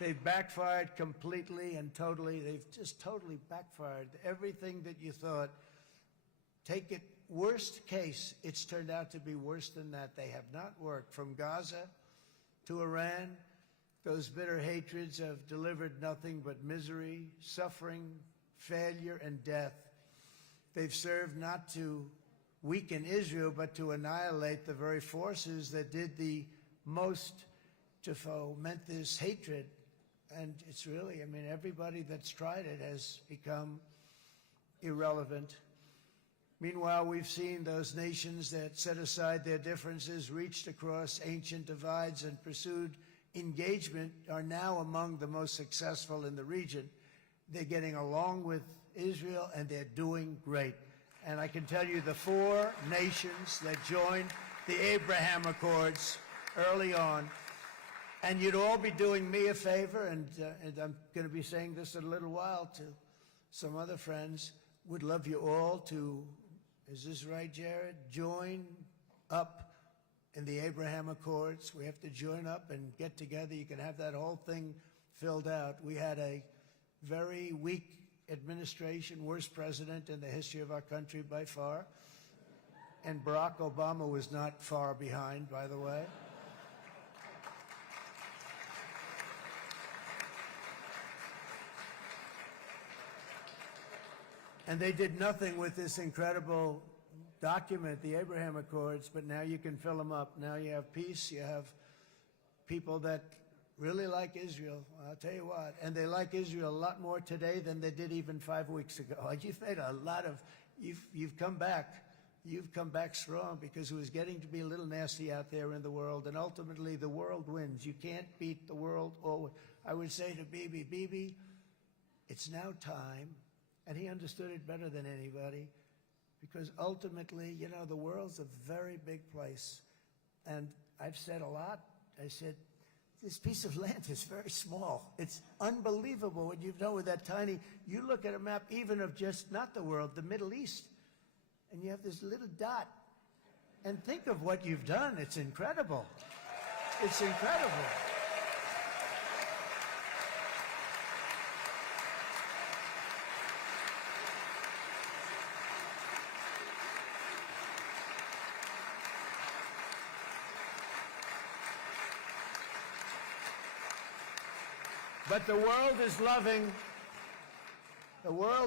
They've backfired completely and totally. They've just totally backfired. Everything that you thought, take it worst case, it's turned out to be worse than that. They have not worked. From Gaza to Iran, those bitter hatreds have delivered nothing but misery, suffering, failure, and death. They've served not to weaken Israel, but to annihilate the very forces that did the most to foment this hatred. And it's really, I mean, everybody that's tried it has become irrelevant. Meanwhile, we've seen those nations that set aside their differences, reached across ancient divides, and pursued engagement are now among the most successful in the region. They're getting along with Israel, and they're doing great. And I can tell you the 4 nations that joined the Abraham Accords early on, and you'd all be doing me a favor, and I'm going to be saying this in a little while to some other friends, would love you all to, is this right, Jared? Join up in the Abraham Accords. We have to join up and get together. You can have that whole thing filled out. We had a very weak administration, worst president in the history of our country by far. And Barack Obama was not far behind, by the way. And they did nothing with this incredible document, the Abraham Accords, but now you can fill them up. Now you have peace, you have people that really like Israel. I'll tell you what. And they like Israel a lot more today than they did even 5 weeks ago. You've made a lot of, you've come back. You've come back strong because it was getting to be a little nasty out there in the world. And ultimately, the world wins. You can't beat the world. Or I would say to Bibi, it's now time. And he understood it better than anybody. Because ultimately, you know, the world's a very big place. And I've said a lot. I said, this piece of land is very small. It's unbelievable what you've done with that tiny. You look at a map even of just, not the world, the Middle East, and you have this little dot. And think of what you've done. It's incredible. It's incredible. But the world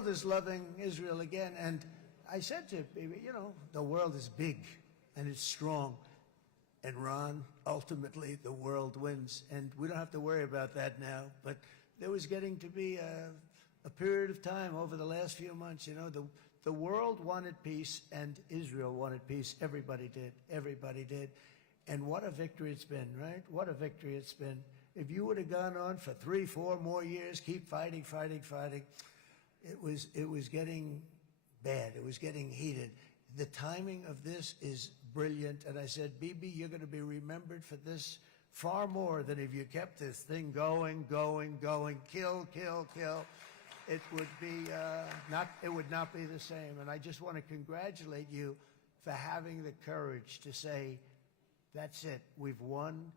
is loving Israel again. And I said to Bibi, you know, the world is big and it's strong. And Ron, ultimately, the world wins. And we don't have to worry about that now. But there was getting to be a period of time over the last few months, you know, the world wanted peace and Israel wanted peace. Everybody did. Everybody did. And what a victory it's been, right? What a victory it's been. If you would have gone on for 3, 4 more years, keep fighting, it was getting bad. It was getting heated. The timing of this is brilliant. And I said, Bibi, you're going to be remembered for this far more than if you kept this thing going, kill. It would be it would not be the same. And I just want to congratulate you for having the courage to say, that's it, we've won.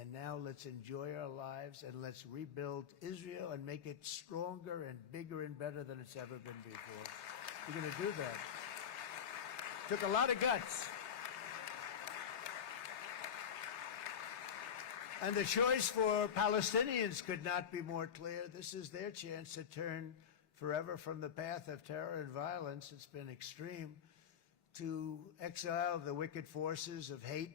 And now let's enjoy our lives and let's rebuild Israel and make it stronger and bigger and better than it's ever been before. We're going to do that. Took a lot of guts. And the choice for Palestinians could not be more clear. This is their chance to turn forever from the path of terror and violence. It's been extreme, to exile the wicked forces of hate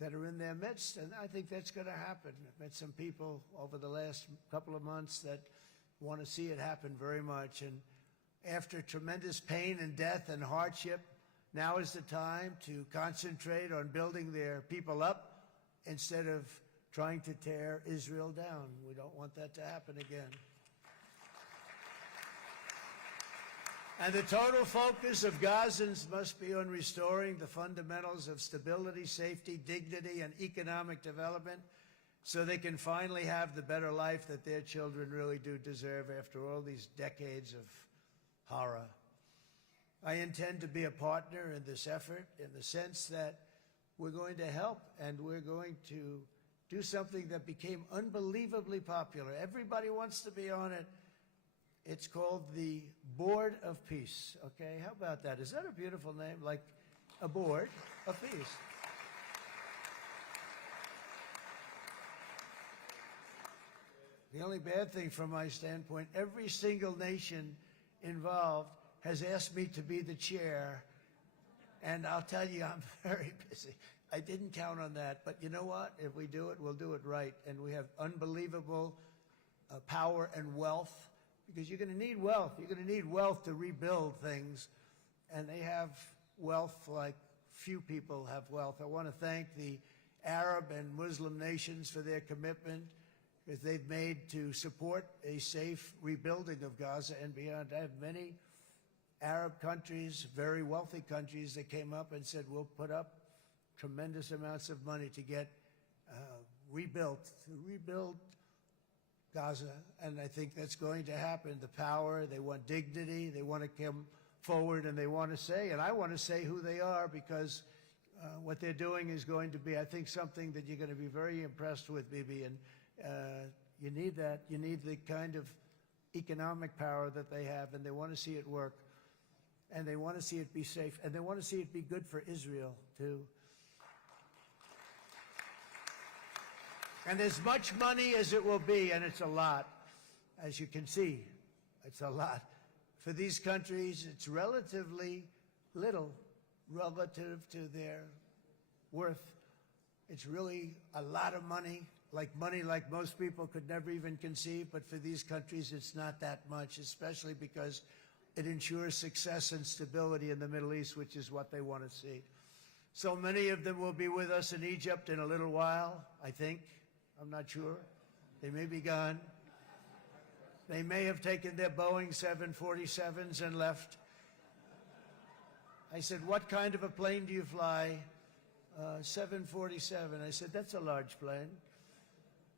that are in their midst, and I think that's going to happen. I've met some people over the last couple of months that want to see it happen very much, and after tremendous pain and death and hardship, now is the time to concentrate on building their people up instead of trying to tear Israel down. We don't want that to happen again. And the total focus of Gazans must be on restoring the fundamentals of stability, safety, dignity, and economic development so they can finally have the better life that their children really do deserve after all these decades of horror. I intend to be a partner in this effort in the sense that we're going to help and we're going to do something that became unbelievably popular. Everybody wants to be on it. It's called the Board of Peace, okay? How about that? Is that a beautiful name? Like a board of peace. The only bad thing from my standpoint, every single nation involved has asked me to be the chair, and I'll tell you, I'm very busy. I didn't count on that, but you know what? If we do it, we'll do it right, and we have unbelievable power and wealth. Because you're going to need wealth. You're going to need wealth to rebuild things. And they have wealth like few people have wealth. I want to thank the Arab and Muslim nations for their commitment that they've made to support a safe rebuilding of Gaza and beyond. I have many Arab countries, very wealthy countries, that came up and said, we'll put up tremendous amounts of money to get rebuild Gaza, and I think that's going to happen. The power, they want dignity, they want to come forward, and they want to say, and I want to say who they are, because what they're doing is going to be, I think, something that you're going to be very impressed with, Bibi, and you need that. You need the kind of economic power that they have, and they want to see it work, and they want to see it be safe, and they want to see it be good for Israel, too. And as much money as it will be, and it's a lot, as you can see, it's a lot. For these countries, it's relatively little relative to their worth. It's really a lot of money like most people could never even conceive, but for these countries it's not that much, especially because it ensures success and stability in the Middle East, which is what they want to see. So many of them will be with us in Egypt in a little while, I think. I'm not sure. They may be gone. They may have taken their Boeing 747s and left. I said, what kind of a plane do you fly? 747. I said, that's a large plane.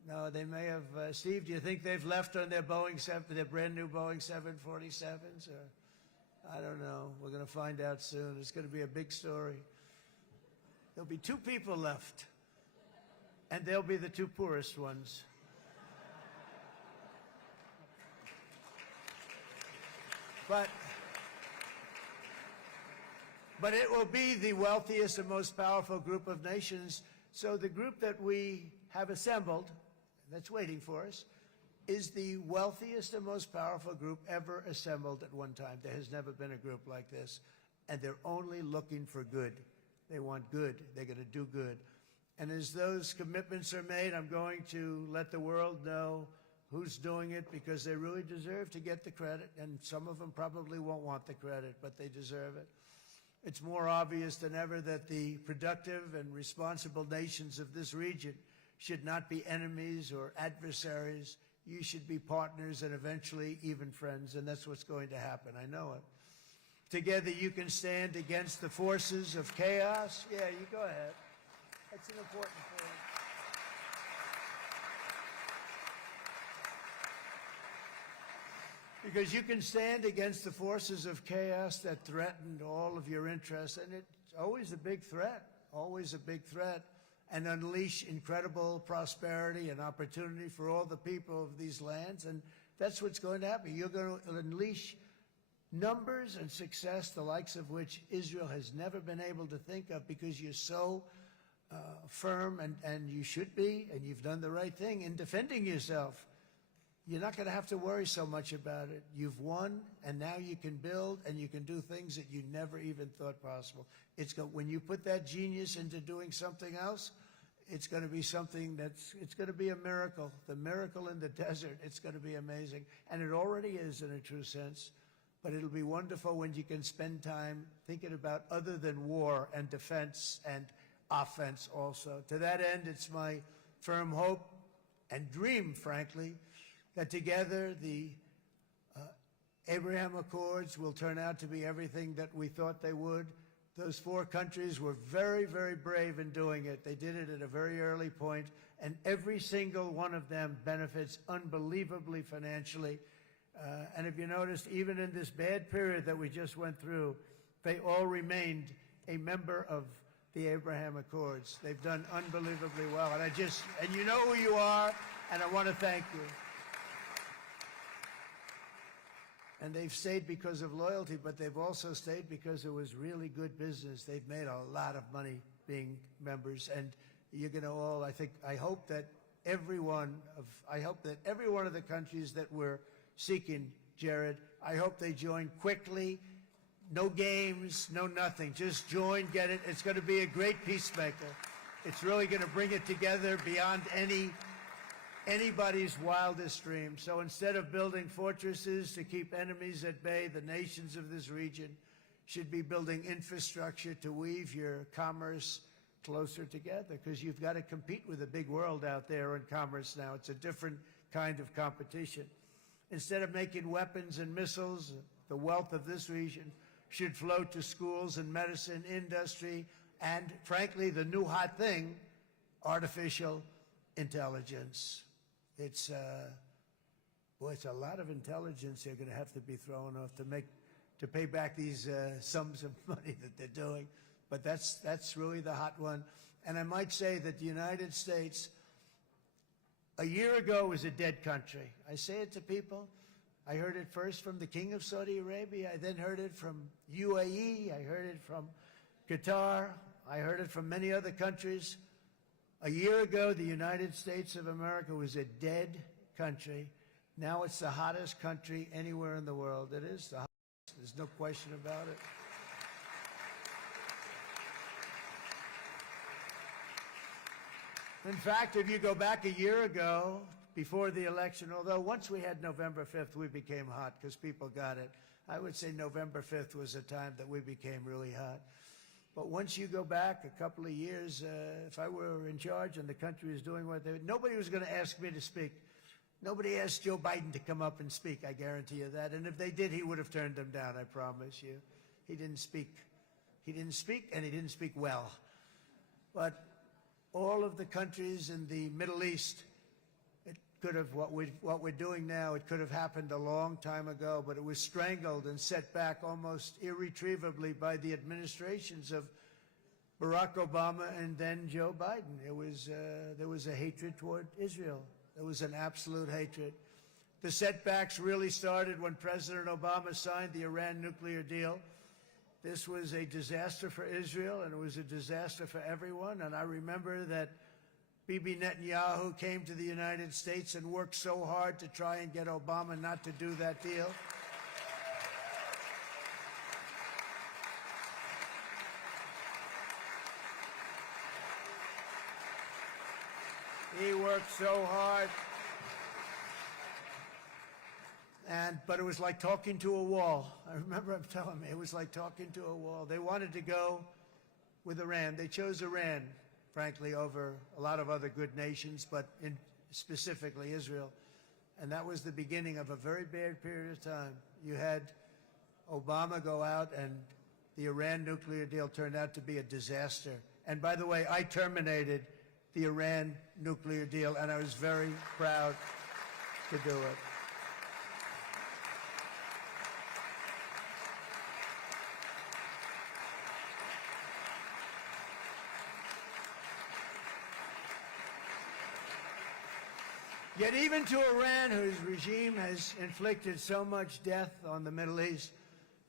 No, they may have. Steve, do you think they've left on their their brand new Boeing 747s? Or I don't know. We're going to find out soon. It's going to be a big story. There'll be 2 people left, and they'll be the 2 poorest ones. But it will be the wealthiest and most powerful group of nations. So the group that we have assembled, that's waiting for us, is the wealthiest and most powerful group ever assembled at one time. There has never been a group like this. And they're only looking for good. They want good. They're going to do good. And as those commitments are made, I'm going to let the world know who's doing it, because they really deserve to get the credit. And some of them probably won't want the credit, but they deserve it. It's more obvious than ever that the productive and responsible nations of this region should not be enemies or adversaries. You should be partners and eventually even friends, and that's what's going to happen. I know it. Together you can stand against the forces of chaos. Yeah, you go ahead. That's an important point. Because you can stand against the forces of chaos that threatened all of your interests, and it's always a big threat, and unleash incredible prosperity and opportunity for all the people of these lands, and that's what's going to happen. You're going to unleash numbers and success, the likes of which Israel has never been able to think of, because you're so firm, and you should be, and you've done the right thing in defending yourself. You're not going to have to worry so much about it. You've won, and now you can build, and you can do things that you never even thought possible. When you put that genius into doing something else, it's going to be something it's going to be a miracle. The miracle in the desert, it's going to be amazing. And it already is in a true sense. But it'll be wonderful when you can spend time thinking about other than war and defense and offense also. To that end, it's my firm hope and dream, frankly, that together the Abraham Accords will turn out to be everything that we thought they would. Those 4 countries were very, very brave in doing it. They did it at a very early point, and every single one of them benefits unbelievably financially. And if you noticed, even in this bad period that we just went through, they all remained a member of the Abraham Accords. They've done unbelievably well. And you know who you are, and I want to thank you. And they've stayed because of loyalty, but they've also stayed because it was really good business. They've made a lot of money being members, and you're going to all, I hope that every one of the countries that we're seeking, Jared, I hope they join quickly. No games, no nothing. Just join, get it. It's going to be a great peacemaker. It's really going to bring it together beyond anybody's wildest dream. So instead of building fortresses to keep enemies at bay, the nations of this region should be building infrastructure to weave your commerce closer together, because you've got to compete with the big world out there in commerce now. It's a different kind of competition. Instead of making weapons and missiles, the wealth of this region should flow to schools and medicine, industry, and frankly, the new hot thing, artificial intelligence. It's a lot of intelligence they're going to have to be thrown off to pay back these sums of money that they're doing. But that's really the hot one. And I might say that the United States, a year ago, was a dead country. I say it to people. I heard it first from the King of Saudi Arabia. I then heard it from UAE. I heard it from Qatar. I heard it from many other countries. A year ago, the United States of America was a dead country. Now it's the hottest country anywhere in the world. It is the hottest. There's no question about it. In fact, if you go back a year ago, before the election, although once we had November 5th, we became hot because people got it. I would say November 5th was a time that we became really hot. But once you go back a couple of years, if I were in charge and the country was doing what nobody was going to ask me to speak. Nobody asked Joe Biden to come up and speak, I guarantee you that. And if they did, he would have turned them down, I promise you. He didn't speak. He didn't speak, and he didn't speak well. But all of the countries in the Middle East, it could have, what we're doing now, it could have happened a long time ago, but it was strangled and set back almost irretrievably by the administrations of Barack Obama and then Joe Biden. There was a hatred toward Israel. There was an absolute hatred. The setbacks really started when President Obama signed the Iran nuclear deal. This was a disaster for Israel, and it was a disaster for everyone. And I remember that Bibi Netanyahu came to the United States and worked so hard to try and get Obama not to do that deal. He worked so hard. But it was like talking to a wall. I remember him telling me it was like talking to a wall. They wanted to go with Iran. They chose Iran, frankly, over a lot of other good nations, but specifically Israel. And that was the beginning of a very bad period of time. You had Obama go out, and the Iran nuclear deal turned out to be a disaster. And by the way, I terminated the Iran nuclear deal, and I was very proud to do it. Yet even to Iran, whose regime has inflicted so much death on the Middle East,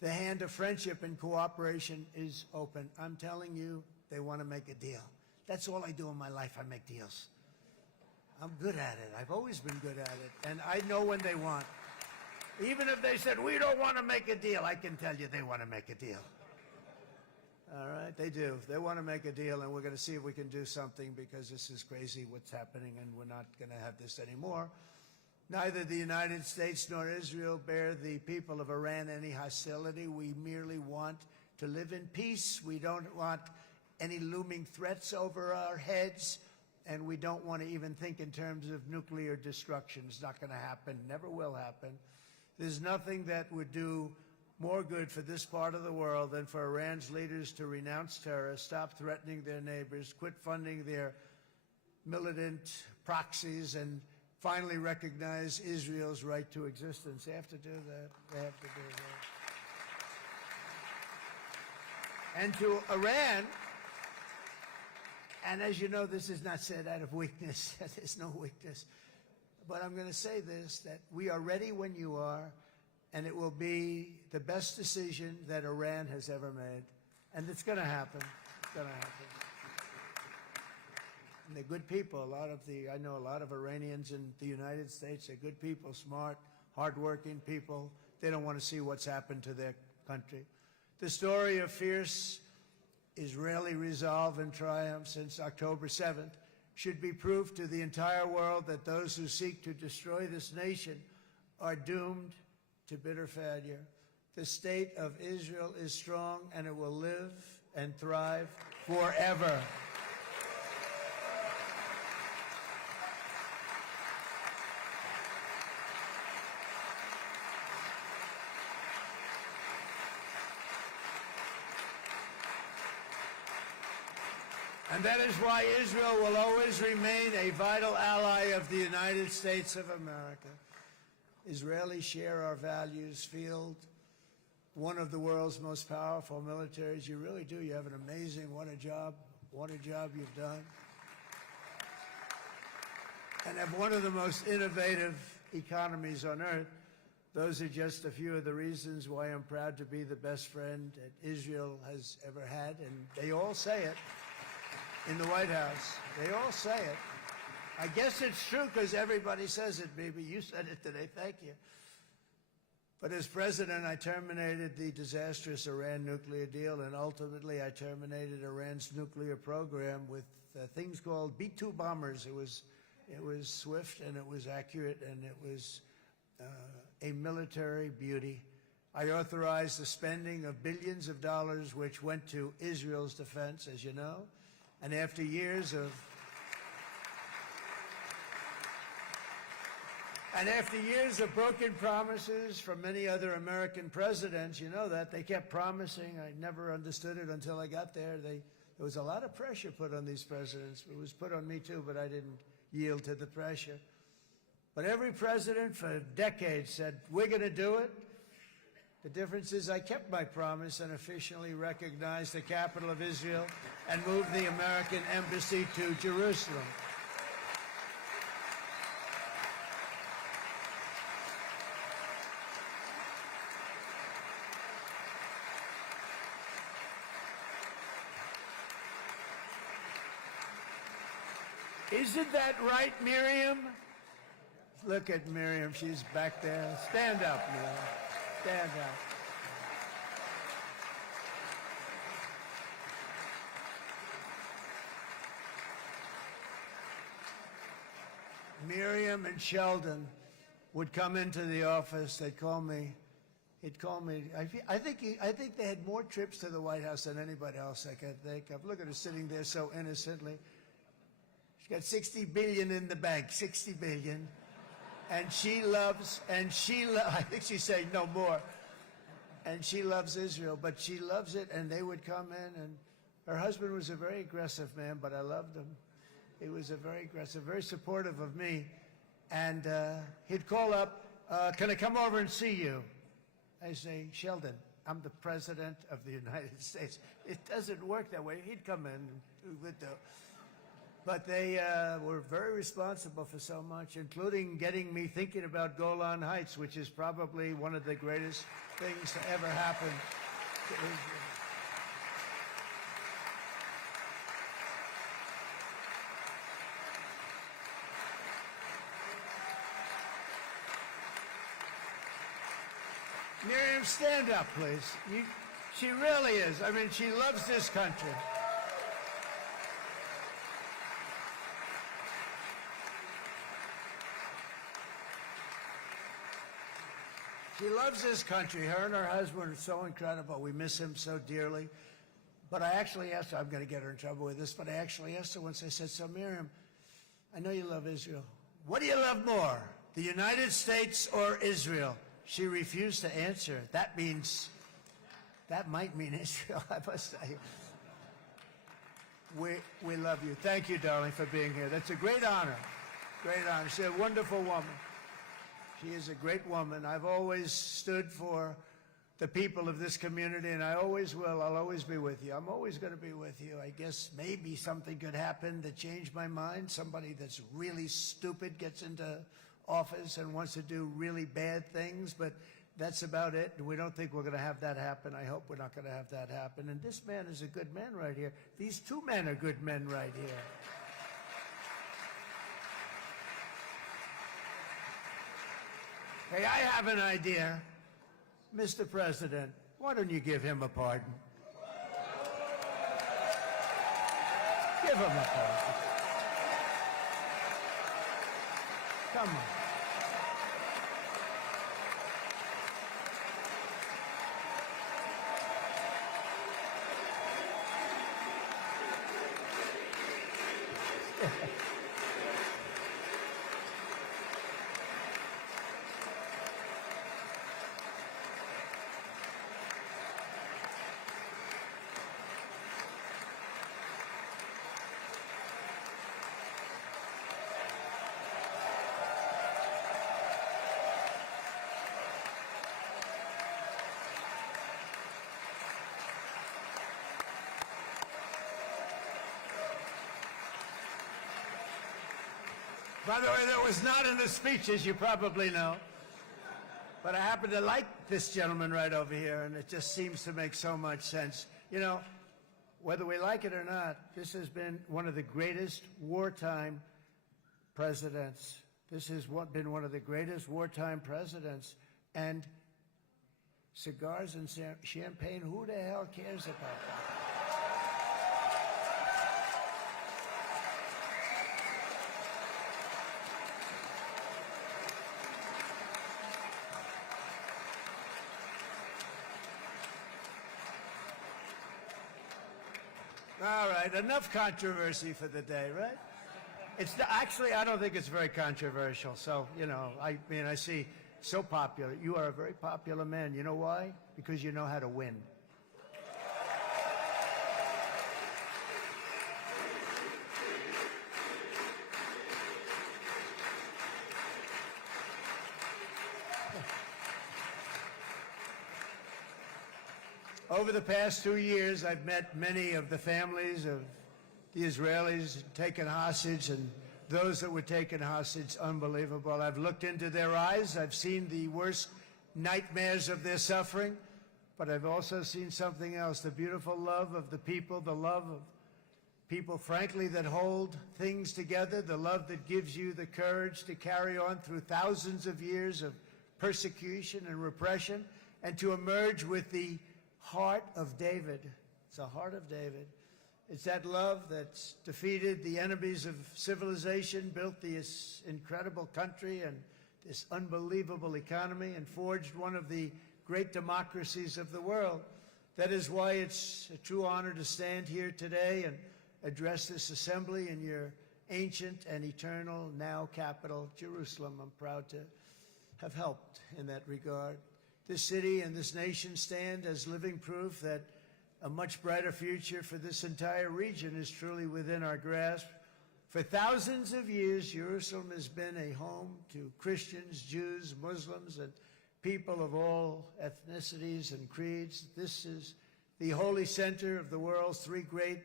the hand of friendship and cooperation is open. I'm telling you, they want to make a deal. That's all I do in my life. I make deals. I'm good at it. I've always been good at it. And I know when they want. Even if they said, we don't want to make a deal, I can tell you they want to make a deal. All right, they do. They want to make a deal, and we're going to see if we can do something, because this is crazy what's happening, and we're not going to have this anymore. Neither the United States nor Israel bear the people of Iran any hostility. We merely want to live in peace. We don't want any looming threats over our heads, and we don't want to even think in terms of nuclear destruction. It's not going to happen, never will happen. There's nothing that would do more good for this part of the world than for Iran's leaders to renounce terror, stop threatening their neighbors, quit funding their militant proxies, and finally recognize Israel's right to existence. They have to do that. They have to do that. And to Iran, and as you know, this is not said out of weakness. There's no weakness. But I'm going to say this, that we are ready when you are, and it will be the best decision that Iran has ever made. And it's going to happen. It's going to happen. And they're good people. I know a lot of Iranians in the United States. They're good people, smart, hardworking people. They don't want to see what's happened to their country. The story of fierce Israeli resolve and triumph since October 7th should be proof to the entire world that those who seek to destroy this nation are doomed to bitter failure. The state of Israel is strong, and it will live and thrive forever. And that is why Israel will always remain a vital ally of the United States of America. Israelis share our values, field one of the world's most powerful militaries. You really do. You have an amazing, what a job you've done. And have one of the most innovative economies on earth. Those are just a few of the reasons why I'm proud to be the best friend that Israel has ever had. And they all say it in the White House. They all say it. I guess it's true because everybody says it, Bibi. You said it today. Thank you. But as president, I terminated the disastrous Iran nuclear deal, and ultimately I terminated Iran's nuclear program with things called B-2 bombers. It was swift and it was accurate and it was a military beauty. I authorized the spending of billions of dollars which went to Israel's defense, as you know. And after years of broken promises from many other American presidents, you know that, they kept promising. I never understood it until I got there. There was a lot of pressure put on these presidents. It was put on me too, but I didn't yield to the pressure. But every president for decades said, we're going to do it. The difference is I kept my promise and officially recognized the capital of Israel and moved the American embassy to Jerusalem. Isn't that right, Miriam? Look at Miriam. She's back there. Stand up, Miriam. Stand up. Miriam and Sheldon would come into the office. They'd call me. He'd call me. I think they had more trips to the White House than anybody else I can think of. Look at her sitting there so innocently. She's got $60 billion in the bank. $60 billion. And I think she's saying no more. And she loves Israel, but she loves it, and they would come in, and her husband was a very aggressive man, but I loved him. He was a very aggressive, very supportive of me. And he'd call up, can I come over and see you? I say, Sheldon, I'm the President of the United States. It doesn't work that way. He'd come in, and we would do. But they were very responsible for so much, including getting me thinking about Golan Heights, which is probably one of the greatest things to ever happen to Israel. Miriam, stand up, please. She really is. I mean, she loves this country. She loves this country. Her and her husband are so incredible. We miss him so dearly. But I actually asked her, I'm going to get her in trouble with this, but I actually asked her once, I said, so Miriam, I know you love Israel. What do you love more, the United States or Israel? She refused to answer. That might mean Israel, I must say. We love you. Thank you, darling, for being here. That's a great honor. Great honor. She's a wonderful woman. She is a great woman. I've always stood for the people of this community, and I always will. I'll always be with you. I'm always going to be with you. I guess maybe something could happen to change my mind. Somebody that's really stupid gets into office and wants to do really bad things, but that's about it. We don't think we're going to have that happen. I hope we're not going to have that happen. And this man is a good man right here. These two men are good men right here. Hey, I have an idea. Mr. President, why don't you give him a pardon? Give him a pardon. Come on. By the way, that was not in the speech, as you probably know. But I happen to like this gentleman right over here, and it just seems to make so much sense. You know, whether we like it or not, this has been one of the greatest wartime presidents. This has been one of the greatest wartime presidents. And cigars and champagne, who the hell cares about that? right. Enough controversy for the day, right? Actually, I don't think it's very controversial. So, I mean, I see so popular. You are a very popular man. You know why? Because you know how to win. Over the past 2 years, I've met many of the families of the Israelis taken hostage and those that were taken hostage. Unbelievable. I've looked into their eyes. I've seen the worst nightmares of their suffering, but I've also seen something else, the beautiful love of the people, the love of people, frankly, that hold things together, the love that gives you the courage to carry on through thousands of years of persecution and repression and to emerge with the heart of David. It's the heart of David. It's that love that's defeated the enemies of civilization, built this incredible country and this unbelievable economy, and forged one of the great democracies of the world. That is why it's a true honor to stand here today and address this assembly in your ancient and eternal now capital, Jerusalem. I'm proud to have helped in that regard. This city and this nation stand as living proof that a much brighter future for this entire region is truly within our grasp. For thousands of years, Jerusalem has been a home to Christians, Jews, Muslims, and people of all ethnicities and creeds. This is the holy center of the world's three great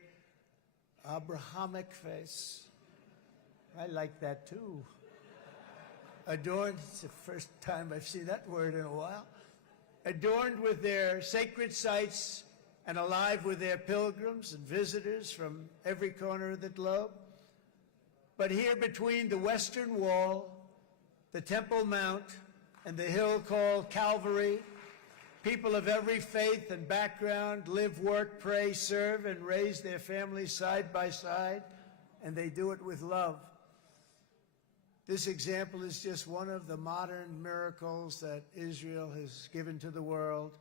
Abrahamic faiths. I like that too. Adorned, it's the first time I've seen that word in a while. Adorned with their sacred sites and alive with their pilgrims and visitors from every corner of the globe. But here between the Western Wall, the Temple Mount, and the hill called Calvary, people of every faith and background live, work, pray, serve, and raise their families side by side, and they do it with love. This example is just one of the modern miracles that Israel has given to the world.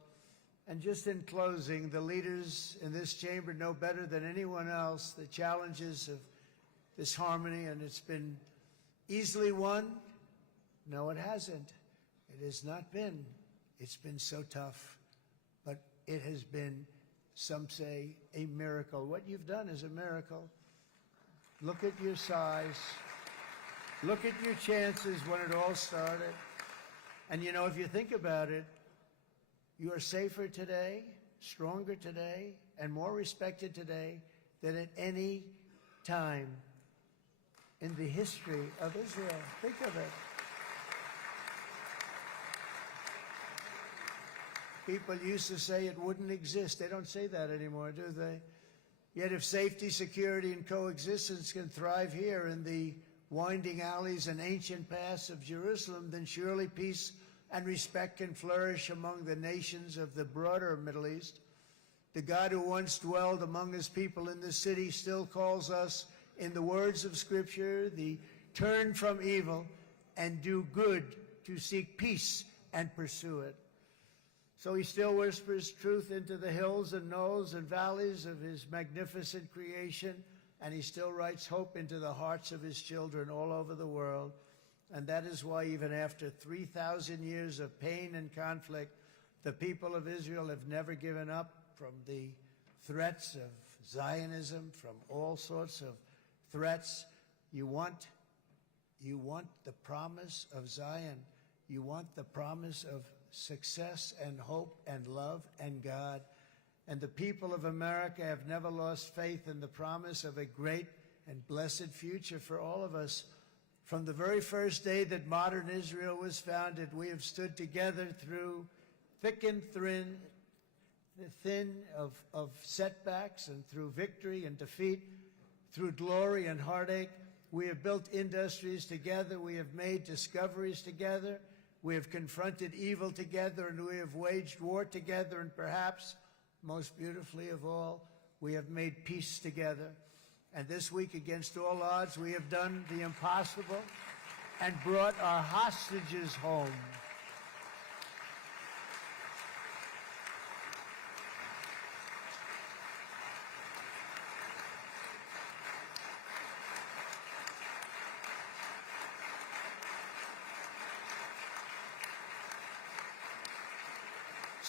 And just in closing, the leaders in this chamber know better than anyone else the challenges of this harmony, and it's been easily won. No, it hasn't. It has not been. It's been so tough, but it has been, some say, a miracle. What you've done is a miracle. Look at your size. Look at your chances when it all started. And if you think about it, you are safer today, stronger today, and more respected today than at any time in the history of Israel. Think of it. People used to say it wouldn't exist. They don't say that anymore, do they? Yet if safety, security, and coexistence can thrive here in the winding alleys and ancient paths of Jerusalem, then surely peace and respect can flourish among the nations of the broader Middle East. The God who once dwelled among his people in this city still calls us, in the words of Scripture, the turn from evil and do good, to seek peace and pursue it. So he still whispers truth into the hills and knolls and valleys of his magnificent creation, and he still writes hope into the hearts of his children all over the world. And that is why even after 3,000 years of pain and conflict, the people of Israel have never given up from the threats of Zionism, from all sorts of threats. You want the promise of Zion. You want the promise of success and hope and love and God. And the people of America have never lost faith in the promise of a great and blessed future for all of us. From the very first day that modern Israel was founded, we have stood together through thick and thin of setbacks, and through victory and defeat, through glory and heartache. We have built industries together. We have made discoveries together. We have confronted evil together, and we have waged war together. And perhaps most beautifully of all, we have made peace together. And this week, against all odds, we have done the impossible and brought our hostages home.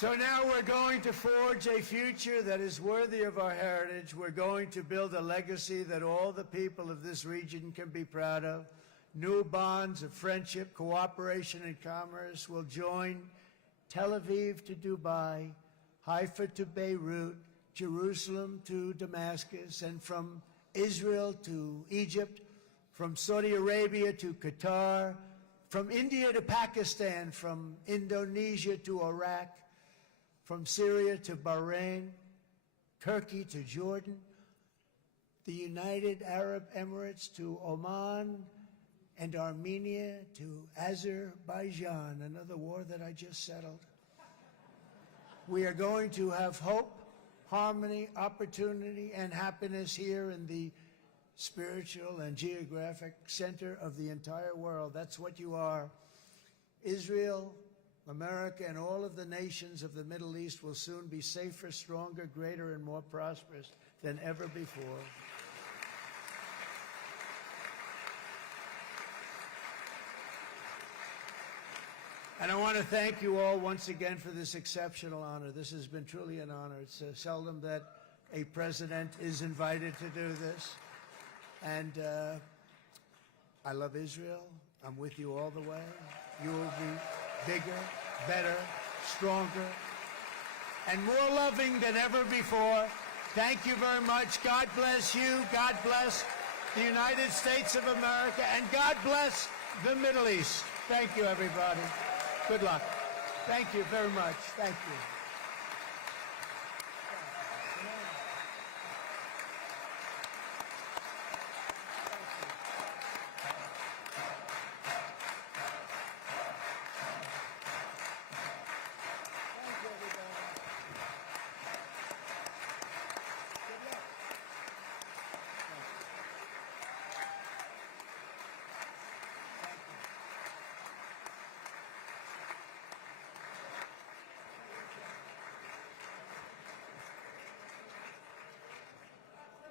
So now we're going to forge a future that is worthy of our heritage. We're going to build a legacy that all the people of this region can be proud of. New bonds of friendship, cooperation, and commerce will join Tel Aviv to Dubai, Haifa to Beirut, Jerusalem to Damascus, and from Israel to Egypt, from Saudi Arabia to Qatar, from India to Pakistan, from Indonesia to Iraq, from Syria to Bahrain, Turkey to Jordan, the United Arab Emirates to Oman, and Armenia to Azerbaijan, another war that I just settled. We are going to have hope, harmony, opportunity, and happiness here in the spiritual and geographic center of the entire world. That's what you are. Israel, America, and all of the nations of the Middle East will soon be safer, stronger, greater, and more prosperous than ever before. And I want to thank you all once again for this exceptional honor. This has been truly an honor. It's seldom that a president is invited to do this. And I love Israel. I'm with you all the way. You will be bigger, better, stronger, and more loving than ever before. Thank you very much. God bless you. God bless the United States of America. And God bless the Middle East. Thank you, everybody. Good luck. Thank you very much. Thank you.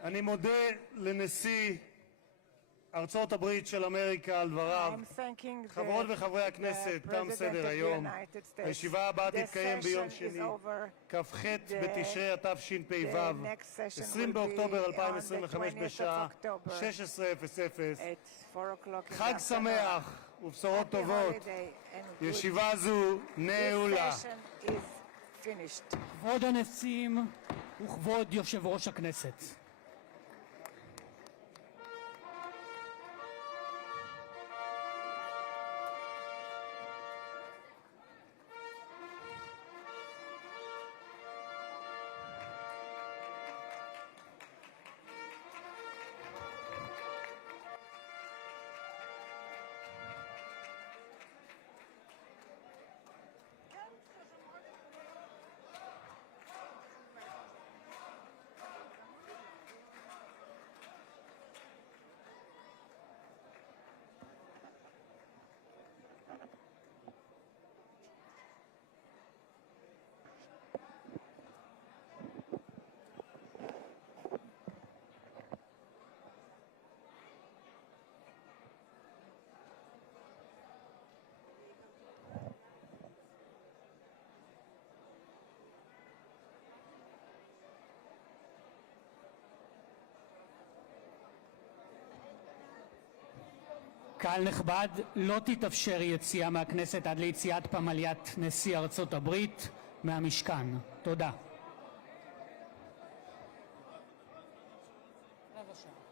אני מודה לנשיא ארצות הברית של אמריקה על דבריו. חברות וחברי הכנסת, תם סדר היום. הישיבה הבאה תתקיים ביום שני, כ"ח בתשרי התשפ"ו, 20 באוקטובר 2025 בשעה 16:00. חג שמח ובשורות טובות. ישיבה זו נעולה. כבוד הנשיאים וכבוד יושב ראש הכנסת. קהל נכבד, לא תתאפשר יציאה מהכנסת עד ליציאת פמליית נשיא ארצות הברית מהמשכן. תודה. רבע שעה.